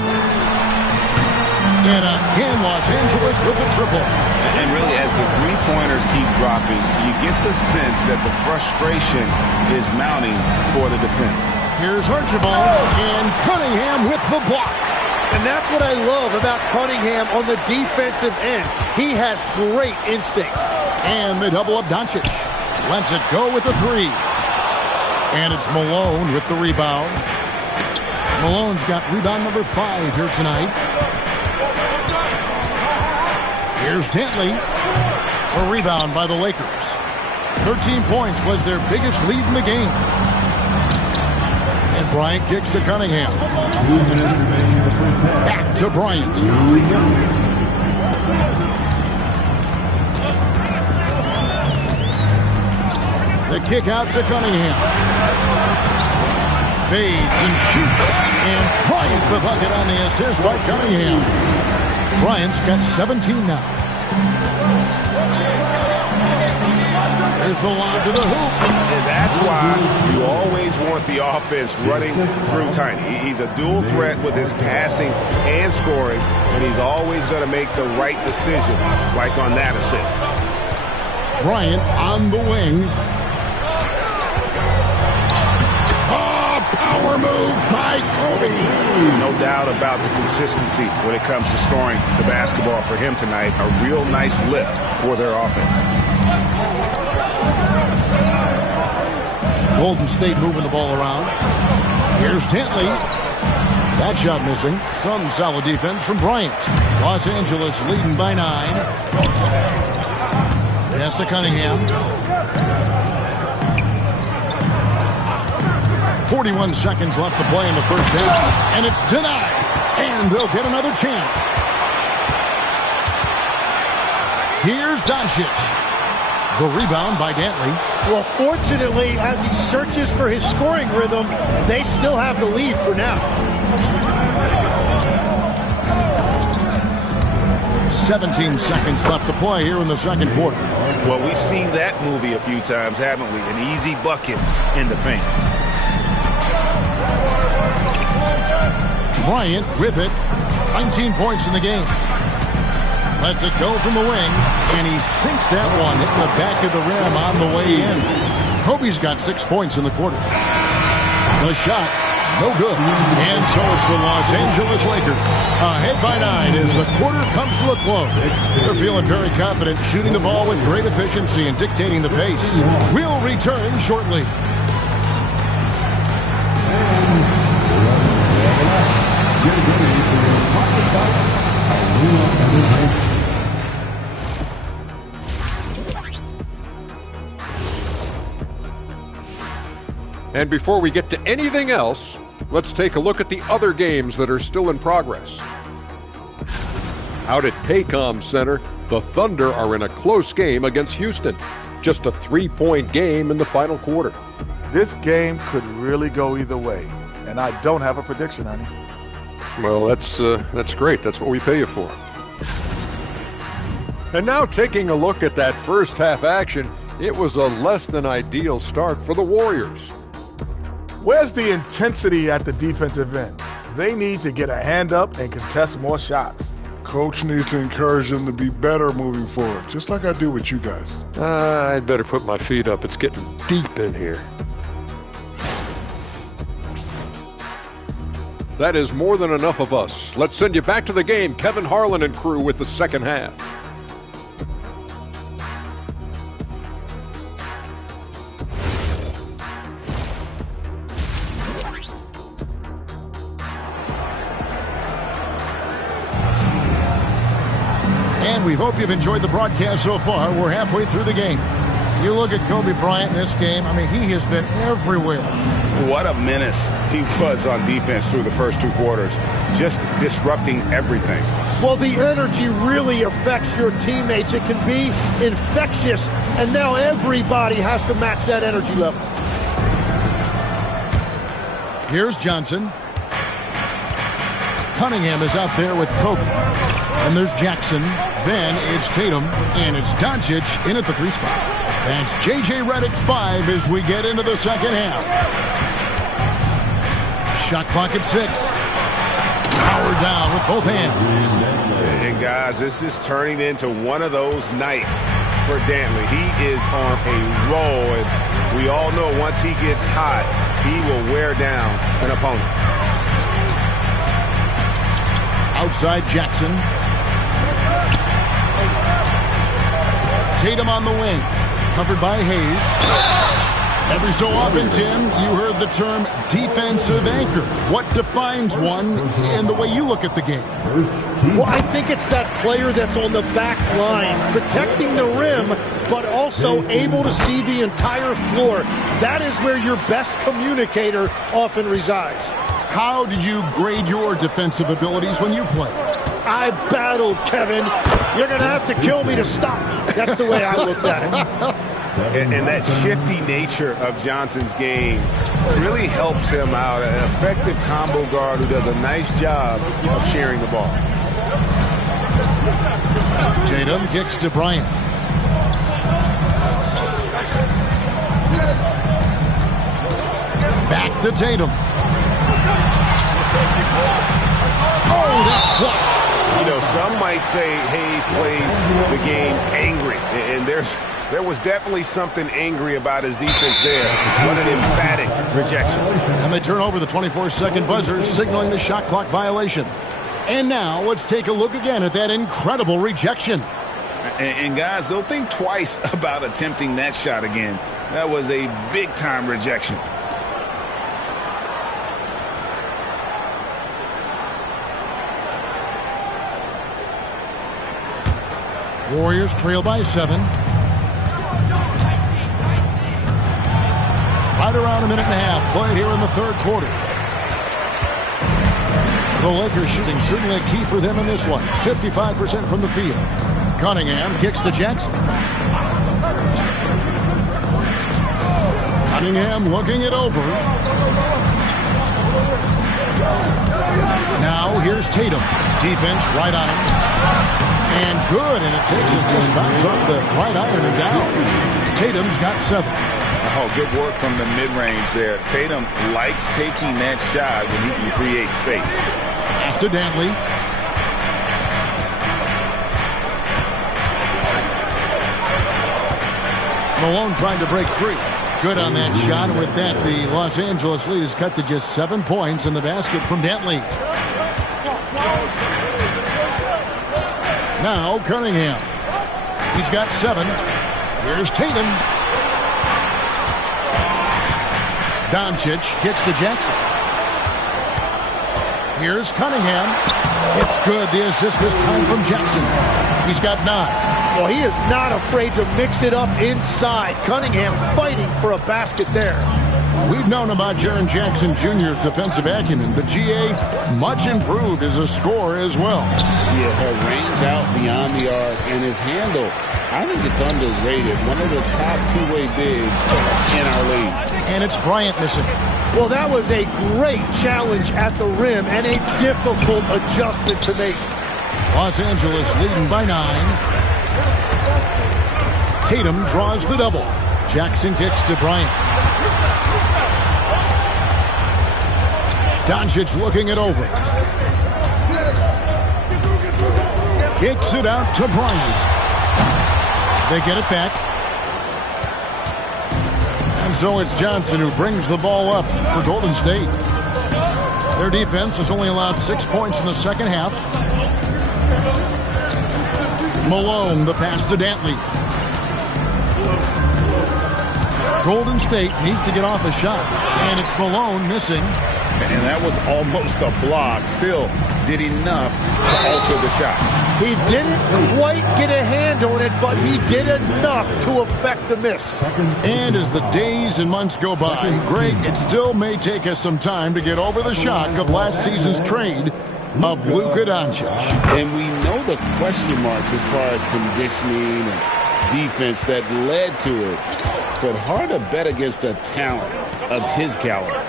And again, Los Angeles with the triple. And really, as the three-pointers keep dropping, you get the sense that the frustration is mounting for the defense. Here's Archibald, and Cunningham with the block. And that's what I love about Cunningham on the defensive end. He has great instincts. And they double up Doncic. Lets it go with the 3. And it's Malone with the rebound. Malone's got rebound number 5 here tonight. Here's Dantley. A rebound by the Lakers. 13 points was their biggest lead in the game. And Bryant kicks to Cunningham. Back to Bryant. The kick out to Cunningham. Fades and shoots. And Bryant the bucket on the assist by Cunningham. Bryant's got 17 now. There's the lob to the hoop. And that's why you always want the offense running through Tiny. He's a dual threat with his passing and scoring, and he's always going to make the right decision, like on that assist. Bryant on the wing. Oh, power move by Kobe. No doubt about the consistency when it comes to scoring the basketball for him tonight. A real nice lift for their offense. Golden State moving the ball around. Here's Dantley. That shot missing. Some solid defense from Bryant. Los Angeles leading by 9. Pass to Cunningham. 41 seconds left to play in the first half, and it's denied. And they'll get another chance. Here's Doncic. The rebound by Dantley. Well, fortunately, as he searches for his scoring rhythm, they still have the lead for now. 17 seconds left to play here in the second quarter. Well, we've seen that movie a few times, haven't we? An easy bucket in the paint. Bryant with it. 19 points in the game. Lets it go from the wing, and he sinks that one, hitting the back of the rim on the way in. Kobe's got 6 points in the quarter. The shot, no good. And so it's the Los Angeles Lakers ahead by 9 as the quarter comes to a close. They're feeling very confident, shooting the ball with great efficiency and dictating the pace. We'll return shortly. And before we get to anything else, let's take a look at the other games that are still in progress. Out at Paycom Center, the Thunder are in a close game against Houston. Just a 3-point game in the final quarter. This game could really go either way, and I don't have a prediction, honey. Well, that's great. That's what we pay you for. And now taking a look at that first half action, it was a less than ideal start for the Warriors. Where's the intensity at the defensive end? They need to get a hand up and contest more shots. Coach needs to encourage them to be better moving forward, just like I do with you guys. I'd better put my feet up. It's getting deep in here. That is more than enough of us. Let's send you back to the game. Kevin Harlan and crew with the second half. And we hope you've enjoyed the broadcast so far. We're halfway through the game. You look at Kobe Bryant in this game, I mean, he has been everywhere. What a menace he was on defense through the first 2 quarters, just disrupting everything. Well, the energy really affects your teammates. It can be infectious, and now everybody has to match that energy level. Here's Johnson. Cunningham is out there with Kobe. And there's Jackson. Then it's Tatum. And it's Doncic in at the 3 spot. That's J.J. Redick's 5 as we get into the second half. Shot clock at 6. Powered down with both hands. And guys, this is turning into one of those nights for Dantley. He is on a roll, and we all know once he gets hot, he will wear down an opponent. Outside Jackson. Tatum on the wing. Covered by Hayes. Every so often, Tim, you heard the term defensive anchor. What defines one in the way you look at the game? Well, I think it's that player that's on the back line, protecting the rim, but also able to see the entire floor. That is where your best communicator often resides. How did you grade your defensive abilities when you played? I battled, Kevin. You're going to have to kill me to stop me. That's the way I looked at it. And that shifty nature of Johnson's game really helps him out. An effective combo guard who does a nice job of sharing the ball. Tatum kicks to Bryant. Back to Tatum. Oh, that's blocked. You know, some might say Hayes plays the game angry, and there was definitely something angry about his defense there. What an emphatic rejection. And they turn over the 24-second buzzer, signaling the shot clock violation. And now let's take a look again at that incredible rejection. And guys, they'll think twice about attempting that shot again. That was a big-time rejection. Warriors trail by 7. Right around a minute and a half played here in the third quarter. The Lakers shooting certainly a key for them in this one. 55% from the field. Cunningham kicks to Jackson. Cunningham looking it over. Now here's Tatum. Defense right on him. And good, and it takes a nice bounce off the right iron and down. Tatum's got 7. Oh, good work from the mid-range there. Tatum likes taking that shot when he can create space. Pass to Dantley. Malone trying to break free. Good on that shot, and with that, the Los Angeles lead is cut to just 7 points in the basket from Dantley. Now Cunningham. He's got 7. Here's Tatum. Doncic kicks to Jackson. Here's Cunningham. It's good. The assist this time from Jackson. He's got 9. Well, he is not afraid to mix it up inside. Cunningham fighting for a basket there. We've known about Jaren Jackson Jr.'s defensive acumen, but G.A. much improved as a scorer as well. Yeah, her range out beyond the arc and his handle, I think it's underrated. One of the top two-way bigs in our league. And it's Bryant missing. Well, that was a great challenge at the rim and a difficult adjustment to make. Los Angeles leading by 9. Tatum draws the double. Jackson kicks to Bryant. Doncic looking it over. Kicks it out to Bryant. They get it back. And so it's Johnson who brings the ball up for Golden State. Their defense has only allowed 6 points in the second half. Malone, the pass to Dantley. Golden State needs to get off a shot, and it's Malone missing. And that was almost a block. Still did enough to alter the shot. He didn't quite get a hand on it, but he did enough to affect the miss. And as the days and months go by, Greg, it still may take us some time to get over the shock of last season's trade of Luka Doncic. And we know the question marks as far as conditioning and defense that led to it. But hard to bet against a talent of his caliber.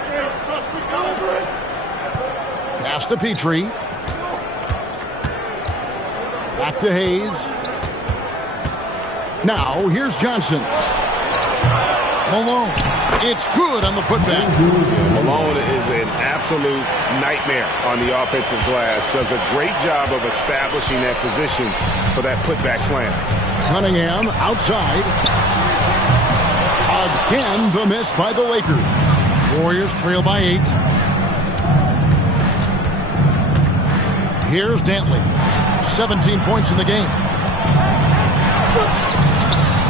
Pass to Petrie. Back to Hayes. Now, here's Johnson. Malone. It's good on the putback. Malone is an absolute nightmare on the offensive glass. Does a great job of establishing that position for that putback slam. Cunningham outside. Again, the miss by the Lakers. Warriors trail by 8. Here's Dantley. 17 points in the game.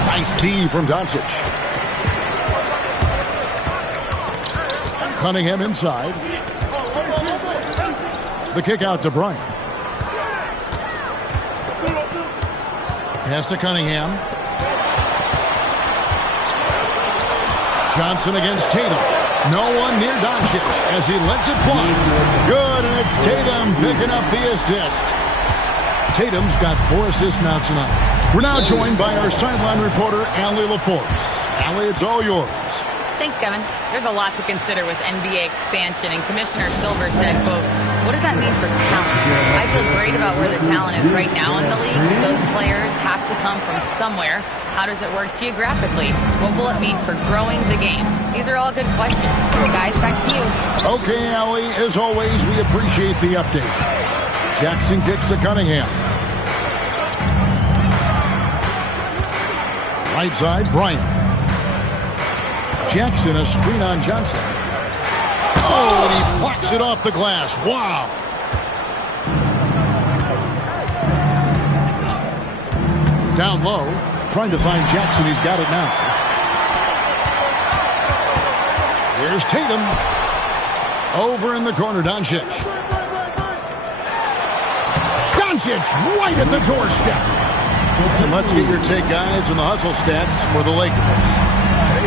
Nice D from Doncic. Cunningham inside. The kick out to Bryant. Pass to Cunningham. Johnson against Tatum. No one near Doncic as he lets it fly. Good, and it's Tatum picking up the assist. Tatum's got 4 assists now tonight. We're now joined by our sideline reporter, Allie LaForce. Allie, it's all yours. Thanks, Kevin. There's a lot to consider with NBA expansion, and Commissioner Silver said, quote, what does that mean for talent? I feel great about where the talent is right now in the league, but those players have to come from somewhere. How does it work geographically? What will it mean for growing the game? These are all good questions. Guys, back to you. Okay, Allie, as always, we appreciate the update. Jackson kicks to Cunningham. Right side, Bryant. Jackson, a screen on Johnson. Oh, and he blocks it off the glass. Wow. Down low, trying to find Jackson. He's got it now. Here's Tatum. Over in the corner, Doncic. Doncic right at the doorstep. And let's get your take, guys, on the hustle stats for the Lakers.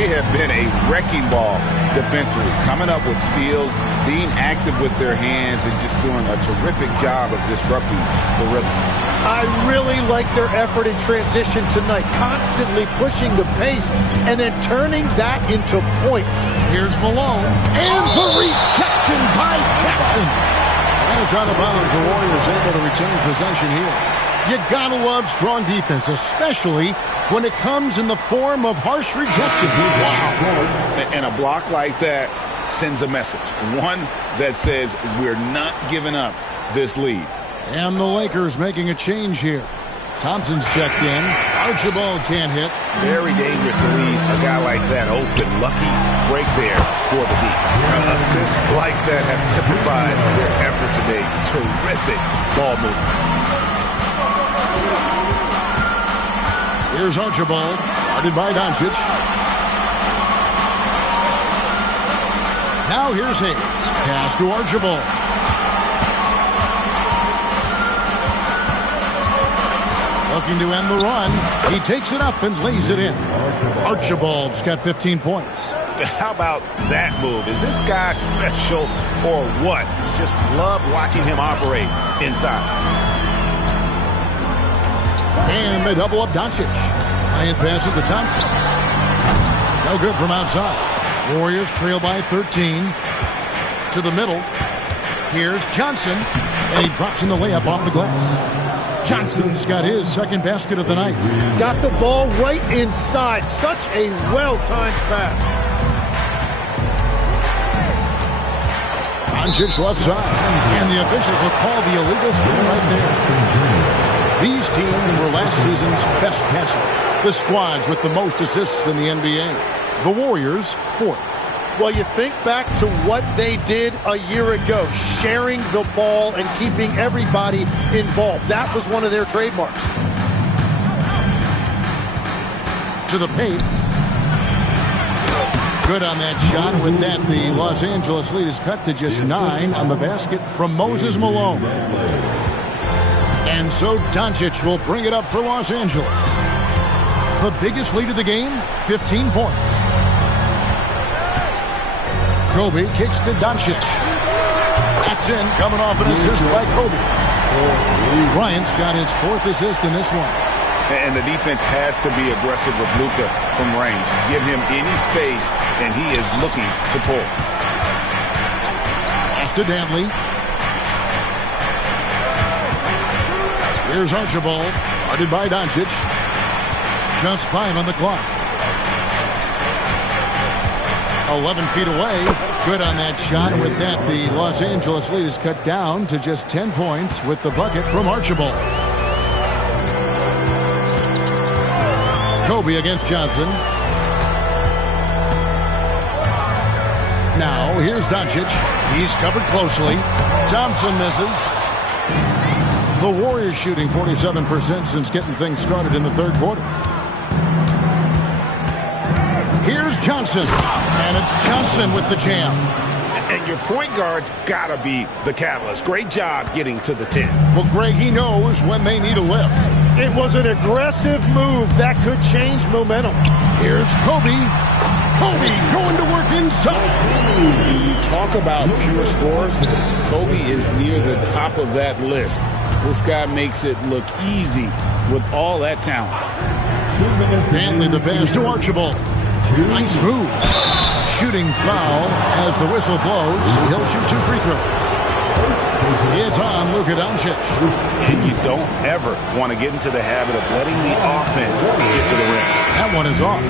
They have been a wrecking ball defensively, coming up with steals, being active with their hands, and just doing a terrific job of disrupting the rhythm. I really like their effort in transition tonight, constantly pushing the pace and then turning that into points. Here's Malone, and the rejection by Jackson. And it's out of bounds. The Warriors able to retain possession here. You gotta love strong defense, especially when it comes in the form of harsh rejection. Wow. And a block like that sends a message, one that says we're not giving up this lead. And the Lakers making a change here. Thompson's checked in. Archibald can't hit. Very dangerous to leave a guy like that open. Lucky break there for the deep. Assists like that have typified their effort today. Terrific ball movement. Here's Archibald, guarded by Doncic. Now here's Hayes. Pass to Archibald. Looking to end the run. He takes it up and lays it in. Archibald's got 15 points. How about that move? Is this guy special or what? Just love watching him operate inside. And they double up Doncic. Ryan passes to Thompson. No good from outside. Warriors trail by 13. To the middle. Here's Johnson. And he drops in the layup off the glass. Johnson's got his second basket of the night. Got the ball right inside. Such a well-timed pass. Doncic left side. And the officials will call the illegal screen right there. These teams were last season's best passers. The squads with the most assists in the NBA. The Warriors, fourth. Well, you think back to what they did a year ago, sharing the ball and keeping everybody involved. That was one of their trademarks. To the paint. Good on that shot. With that, the Los Angeles lead is cut to just 9 on the basket from Moses Malone. And so Doncic will bring it up for Los Angeles. The biggest lead of the game, 15 points. Kobe kicks to Doncic. That's in, coming off an assist by Kobe. Bryant's got his 4th assist in this one. And the defense has to be aggressive with Luka from range. Give him any space, and he is looking to pull. Pass to Dantley. Here's Archibald, guarded by Doncic. Just 5 on the clock. 11 feet away. Good on that shot. And with that, the Los Angeles lead is cut down to just 10 points with the bucket from Archibald. Kobe against Johnson. Now, here's Doncic. He's covered closely. Thompson misses. The Warriors shooting 47% since getting things started in the third quarter. Here's Johnson. And it's Johnson with the jam. And your point guard's got to be the catalyst. Great job getting to the 10. Well, Greg, he knows when they need a lift. It was an aggressive move that could change momentum. Here's Kobe. Kobe going to work inside. When you talk about pure scores, Kobe is near the top of that list. This guy makes it look easy with all that talent. Manley the pass to Archibald. Nice move. Shooting foul as the whistle blows. He'll shoot 2 free throws. It's on Luka Doncic. And you don't ever want to get into the habit of letting the offense get to the rim. That one is off.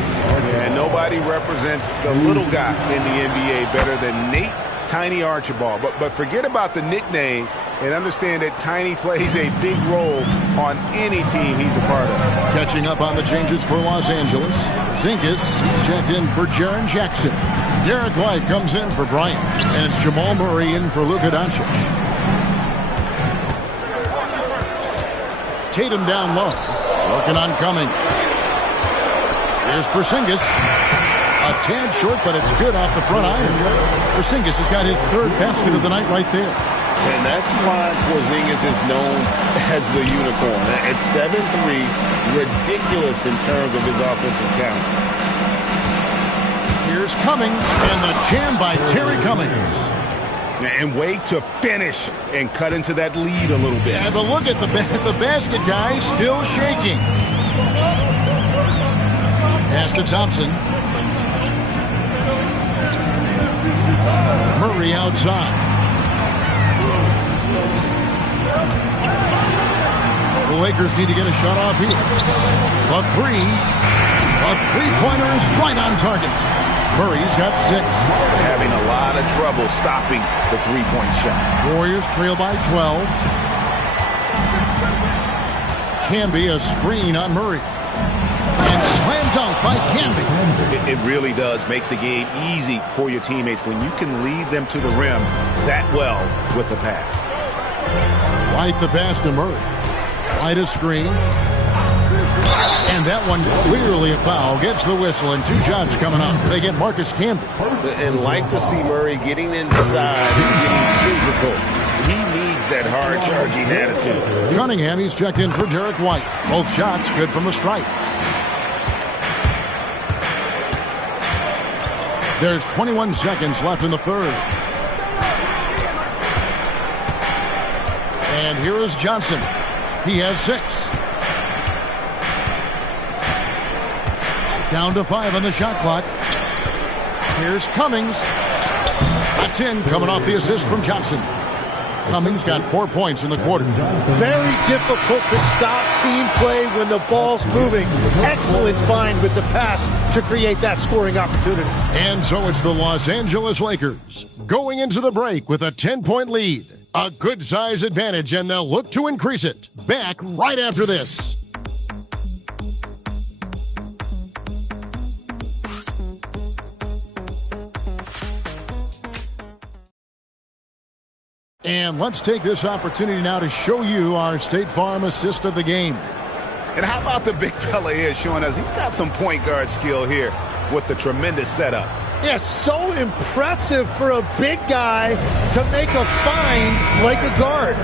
And nobody represents the little guy in the NBA better than Nate Tiny Archibald. But forget about the nickname and understand that Tiny plays a big role on any team he's a part of. Catching up on the changes for Los Angeles. Zingas, he's checked in for Jaren Jackson. Derek White comes in for Bryant. And it's Jamal Murray in for Luka Doncic. Tatum down low. Working on Cummings. Here's Porzingis. A tad short, but it's good off the front iron. Porzingis has got his 3rd basket of the night right there. And that's why Porzingis is known as the unicorn. At 7'3", ridiculous in terms of his offensive talent. Here's Cummings, and the jam by Terry Cummings. And wait to finish and cut into that lead a little bit. Yeah, but look at the basket guy still shaking. Pass to Thompson. Murray outside. The Lakers need to get a shot off here. A three-pointer is right on target. Murray's got 6. Having a lot of trouble stopping the three-point shot. Warriors trail by 12. Canby a screen on Murray. And slam dunk by Canby. It really does make the game easy for your teammates when you can lead them to the rim that well with the pass. White the pass to Murray. White a screen. And that one clearly a foul. Gets the whistle, and 2 shots coming up. They get Marcus Camby. And like to see Murray getting inside and getting physical. He needs that hard-charging attitude. Cunningham, he's checked in for Derek White. Both shots good from the stripe. There's 21 seconds left in the third. And here is Johnson. He has 6. Down to 5 on the shot clock. Here's Cummings. That's in, coming off the assist from Johnson. Cummings got 4 points in the quarter. Very difficult to stop team play when the ball's moving. Excellent find with the pass to create that scoring opportunity. And so it's the Los Angeles Lakers going into the break with a 10-point lead. A good size advantage, and they'll look to increase it. Back right after this. And let's take this opportunity now to show you our State Farm assist of the game. And how about the big fella here showing us he's got some point guard skill here with the tremendous setup. Yeah, so impressive for a big guy to make a find like a guard.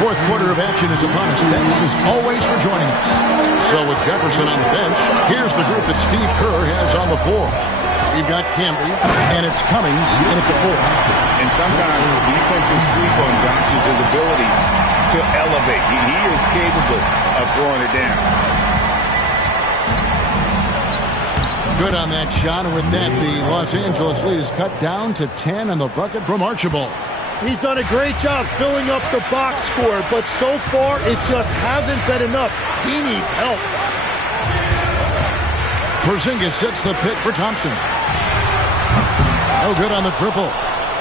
Fourth quarter of action is upon us. Thanks as always for joining us. So with Jefferson on the bench, here's the group that Steve Kerr has on the floor. We've got Canby, and it's Cummings in at the 4. And sometimes defenses sleep on Doncic's ability to elevate. He is capable of throwing it down. Good on that shot, and with that, the Los Angeles lead is cut down to 10 on the bucket from Archibald. He's done a great job filling up the box score, but so far it just hasn't been enough. He needs help. Porzingis sets the pick for Thompson. No good on the triple.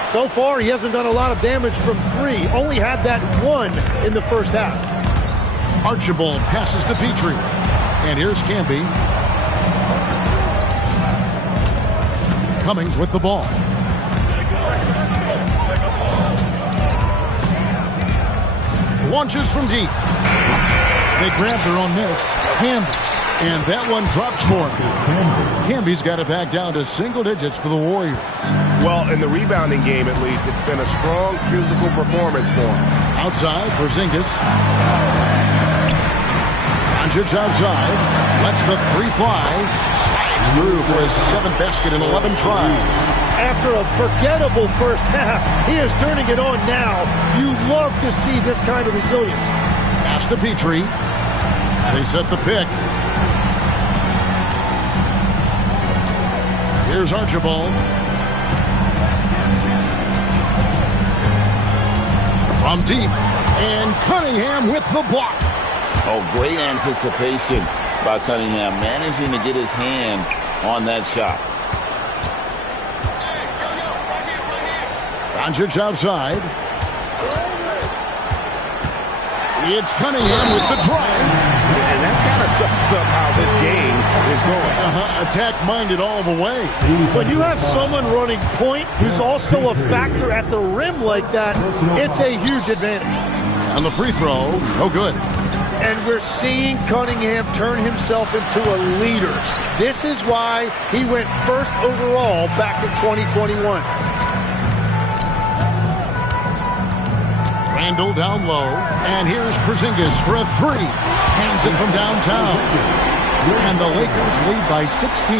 So far, he hasn't done a lot of damage from 3. Only had that 1 in the first half. Archibald passes to Petrie. And here's Canby. Cummings with the ball. Launches from deep. They grab their own miss. Canby. And that one drops for him. Canby's got it back down to single digits for the Warriors. Well, in the rebounding game, at least, it's been a strong physical performance for him. Outside, Porzingis. Doncic outside. Lets the 3 fly. Slides through for his 7th basket in 11 tries. After a forgettable first half, he is turning it on now. You love to see this kind of resilience. Pass to Petrie. They set the pick. Here's Archibald. From deep. And Cunningham with the block. Oh, great anticipation by Cunningham, managing to get his hand on that shot. Doncic outside. It's Cunningham with the drive. And that kind of sums up how this game is going. Attack-minded all the way. When you have someone running point who's also a factor at the rim like that, it's a huge advantage. And the free throw, no good. And we're seeing Cunningham turn himself into a leader. This is why he went first overall back in 2021. Randall down low, and here's Porzingis for a 3. Hands it from downtown. And the Lakers lead by 16.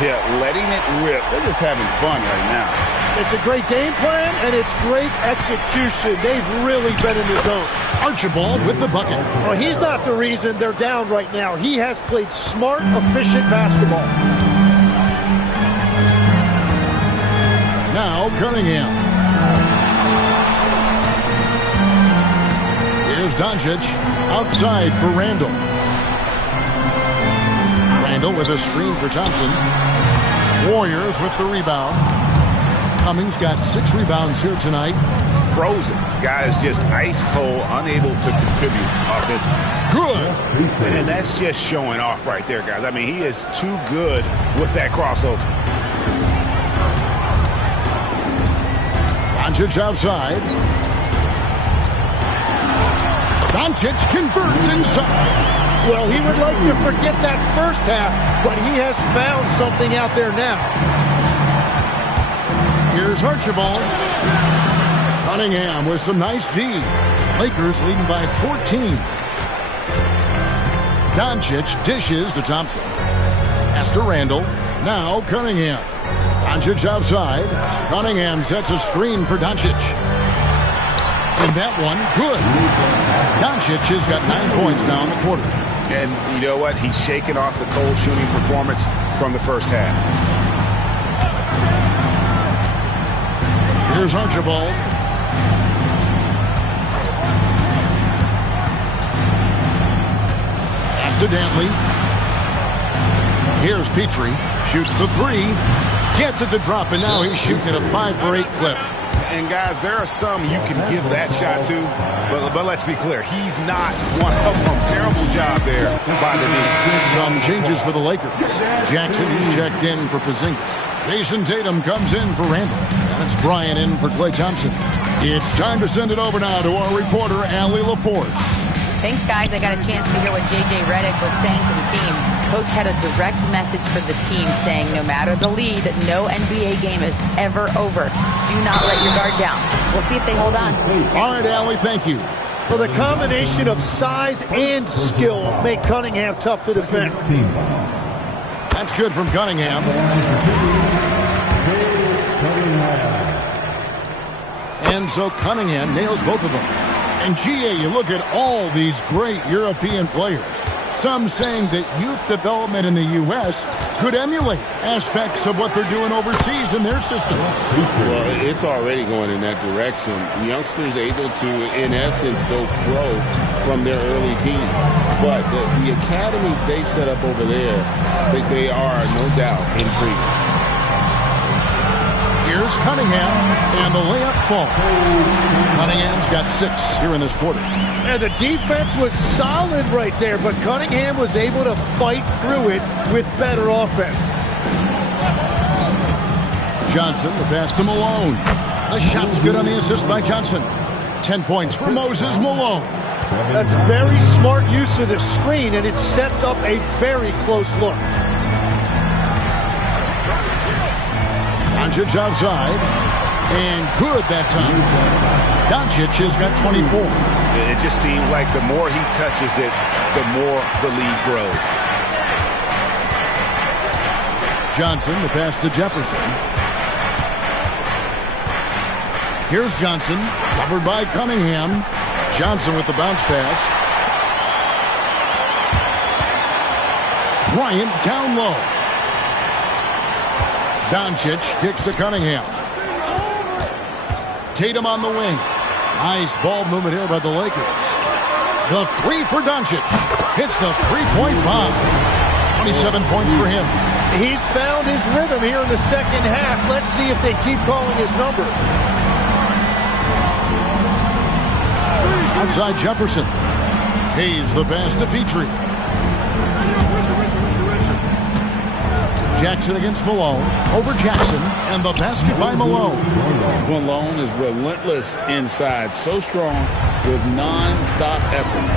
Yeah, letting it rip. They're just having fun right now. It's a great game plan, and it's great execution. They've really been in the zone. Archibald with the bucket. Well, he's not the reason they're down right now. He has played smart, efficient basketball. Now Cunningham. Here's Doncic outside for Randall. Randall with a screen for Thompson. Warriors with the rebound. Cummings got 6 rebounds here tonight. Frozen. Guys just ice cold, unable to contribute offensively. Good. And that's just showing off right there, guys. I mean, he is too good with that crossover. Doncic outside. Doncic converts inside. Well, he would like to forget that first half, but he has found something out there now. Here's Archibald. Cunningham with some nice D. Lakers leading by 14. Doncic dishes to Thompson. Pass to Randall. Now Cunningham. Doncic outside. Cunningham sets a screen for Doncic. And that one, good. Doncic has got 9 points now in the quarter. And you know what? He's shaking off the cold shooting performance from the first half. Here's Archibald. Pass to Dantley. Here's Petrie. Shoots the 3. Gets it to drop, and now he's shooting at a 5-for-8 clip. And guys, there are some you can give that shot to, but let's be clear, he's not one of them. Terrible job there by the D. Some changes for the Lakers. Jackson is checked in for Porzingis. Jason Tatum comes in for Randall. That's Bryant in for Klay Thompson. It's time to send it over now to our reporter, Allie LaForce. Thanks, guys. I got a chance to hear what J.J. Redick was saying to the team. Coach had a direct message for the team saying no matter the lead, no NBA game is ever over. Do not let your guard down. We'll see if they hold on. All right, Allie, thank you. Well, the combination of size and skill make Cunningham tough to defend. That's good from Cunningham. And so Cunningham nails both of them. And GA, you look at all these great European players. Some saying that youth development in the U.S. could emulate aspects of what they're doing overseas in their system. Well, it's already going in that direction. Youngsters able to, in essence, go pro from their early teens. But the academies they've set up over there, they are, no doubt, intriguing. Here's Cunningham, and the layup falls. Cunningham's got 6 here in this quarter. And the defense was solid right there, but Cunningham was able to fight through it with better offense. Johnson, the pass to Malone. The shot's good on the assist by Johnson. 10 points for Moses Malone. That's very smart use of the screen, and it sets up a very close look. Doncic outside, and good that time. Doncic has got 24. It just seems like the more he touches it, the more the lead grows. Johnson, the pass to Jefferson. Here's Johnson, covered by Cunningham. Johnson with the bounce pass. Bryant down low. Doncic kicks to Cunningham. Tatum on the wing. Nice ball movement here by the Lakers. The 3 for Doncic. Hits the 3-point bomb. 27 points for him. He's found his rhythm here in the second half. Let's see if they keep calling his number. Outside Jefferson. Hayes the pass to Petrie. Jackson against Malone. Over Jackson. And the basket by Malone. Malone is relentless inside. So strong with non-stop effort.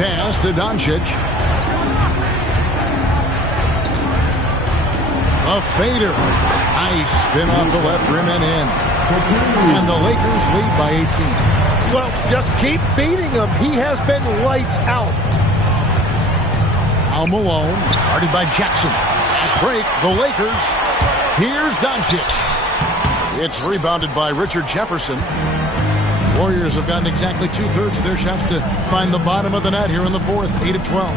Pass to Doncic. A fader. Nice spin off the left rim and in. And the Lakers lead by 18. Well, just keep feeding him. He has been lights out. Now Malone, guarded by Jackson. Fast break, the Lakers. Here's Doncic. It's rebounded by Richard Jefferson. Warriors have gotten exactly 2/3 of their shots to find the bottom of the net here in the fourth, 8 of 12.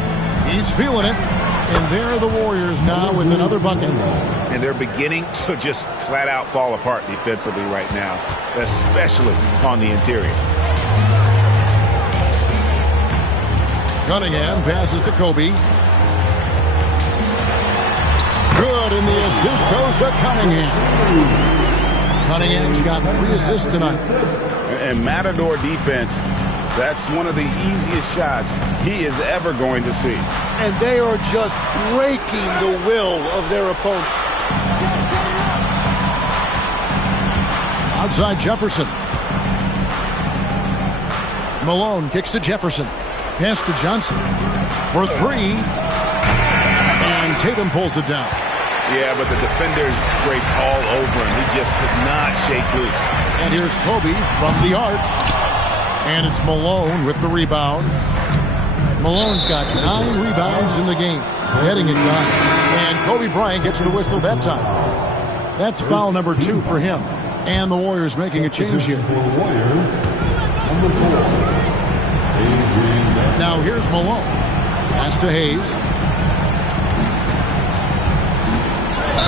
He's feeling it, and there are the Warriors now with another bucket. And they're beginning to just flat out fall apart defensively right now, especially on the interior. Cunningham passes to Kobe. Good, and the assist goes to Cunningham. Cunningham's got 3 assists tonight. And Matador defense, that's one of the easiest shots he is ever going to see. And they are just breaking the will of their opponent. Outside Jefferson. Malone kicks to Jefferson. Pass to Johnson for 3. And Tatum pulls it down. Yeah, but the defenders draped all over him. He just could not shake loose. And here's Kobe from the arc. And it's Malone with the rebound. Malone's got 9 rebounds in the game. Getting it done. And Kobe Bryant gets the whistle that time. That's foul number 2 for him. And the Warriors making a change here. Now here's Malone. Pass to Hayes.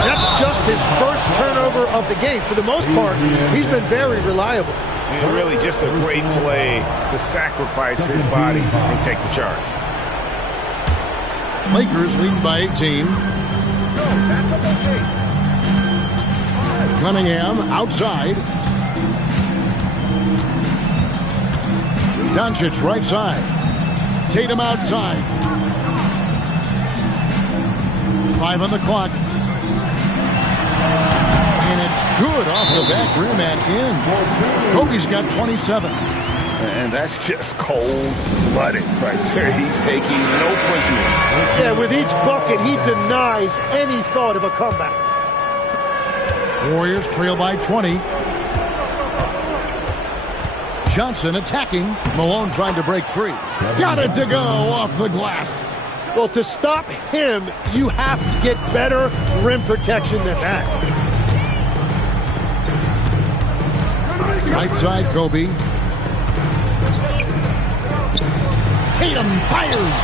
That's just his first turnover of the game. For the most part, he's been very reliable. And really just a great play to sacrifice his body and take the charge. Lakers leading by 18. Cunningham outside. Doncic right side. Tatum outside. 5 on the clock. And it's good off the back rim and in. Kobe's got 27. And that's just cold-blooded right there. He's taking no prisoners. Yeah, with each bucket, he denies any thought of a comeback. Warriors trail by 20. Johnson attacking. Malone trying to break free. Got it to go off the glass. Well, to stop him, you have to get better rim protection than that. Right side, Kobe. Tatum fires.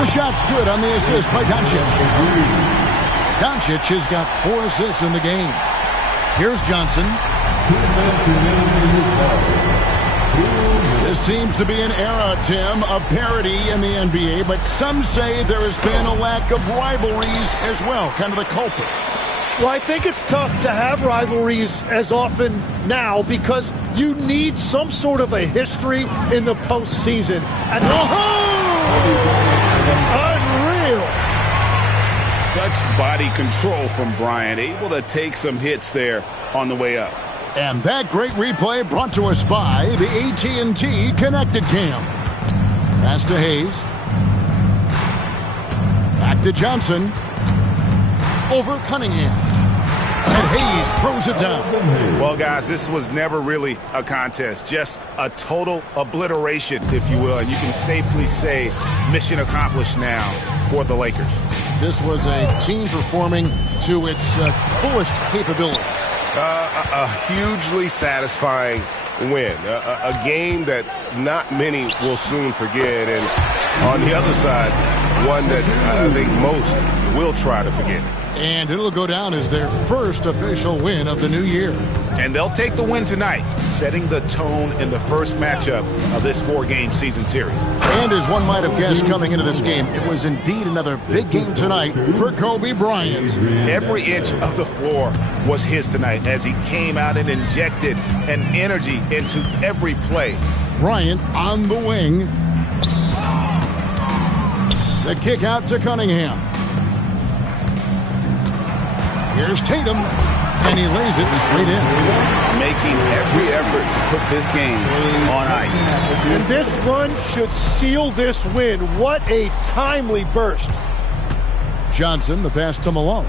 The shot's good on the assist by Doncic. Doncic has got 4 assists in the game. Here's Johnson. This seems to be an era, Tim, of parity in the NBA, but some say there has been a lack of rivalries as well, kind of the culprit. Well, I think it's tough to have rivalries as often now because you need some sort of a history in the postseason. And unreal! Such body control from Bryant, able to take some hits there on the way up. And that great replay brought to us by the AT&T Connected Cam. Pass to Hayes. Back to Johnson. Over Cunningham. And Hayes throws it down. Well, guys, this was never really a contest. Just a total obliteration, if you will. And you can safely say mission accomplished now for the Lakers. This was a team performing to its fullest capability. A hugely satisfying win. A game that not many will soon forget. And on the other side, one that I think most will try to forget. And it'll go down as their first official win of the new year. And they'll take the win tonight, setting the tone in the first matchup of this 4-game season series. And as one might have guessed coming into this game, it was indeed another big game tonight for Kobe Bryant. Every inch of the floor was his tonight as he came out and injected an energy into every play. Bryant on the wing. The kick out to Cunningham. Here's Tatum, and he lays it straight in. Making every effort to put this game on ice. And this run should seal this win. What a timely burst. Johnson, the pass to Malone.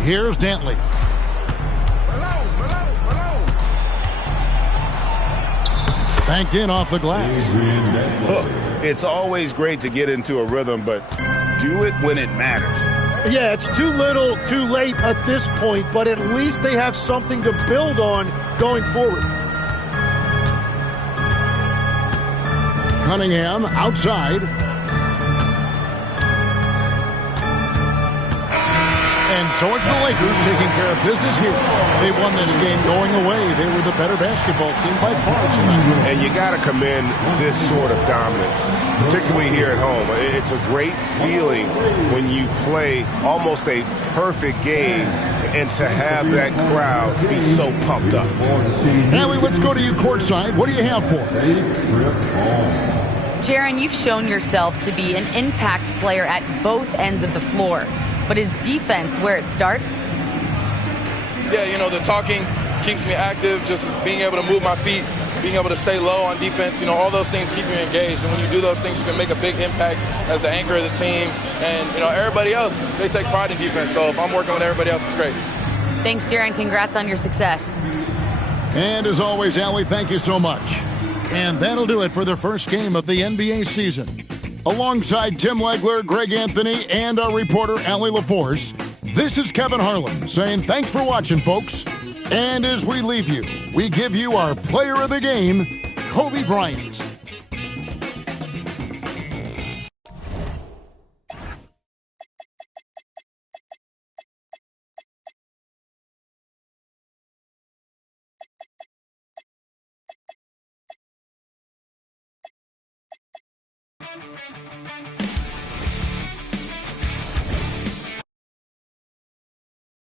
Here's Dantley. Banked in off the glass. Look, it's always great to get into a rhythm, but do it when it matters. Yeah, it's too little, too late at this point, but at least they have something to build on going forward. Cunningham outside. And so it's the Lakers taking care of business here. They won this game going away. They were the better basketball team by far tonight. And you got to commend this sort of dominance, particularly here at home. It's a great feeling when you play almost a perfect game and to have that crowd be so pumped up. Allie, let's go to you courtside. What do you have for us? Jaron, you've shown yourself to be an impact player at both ends of the floor. But is defense where it starts? Yeah, you know, the talking keeps me active, just being able to move my feet, being able to stay low on defense, you know, all those things keep me engaged. And when you do those things, you can make a big impact as the anchor of the team. And, you know, everybody else, they take pride in defense. So if I'm working with everybody else, it's great. Thanks, Jaron. Congrats on your success. And as always, Allie, thank you so much. And that'll do it for the first game of the NBA season. Alongside Tim Legler, Greg Anthony, and our reporter, Allie LaForce, this is Kevin Harlan saying thanks for watching, folks. And as we leave you, we give you our player of the game, Kobe Bryant.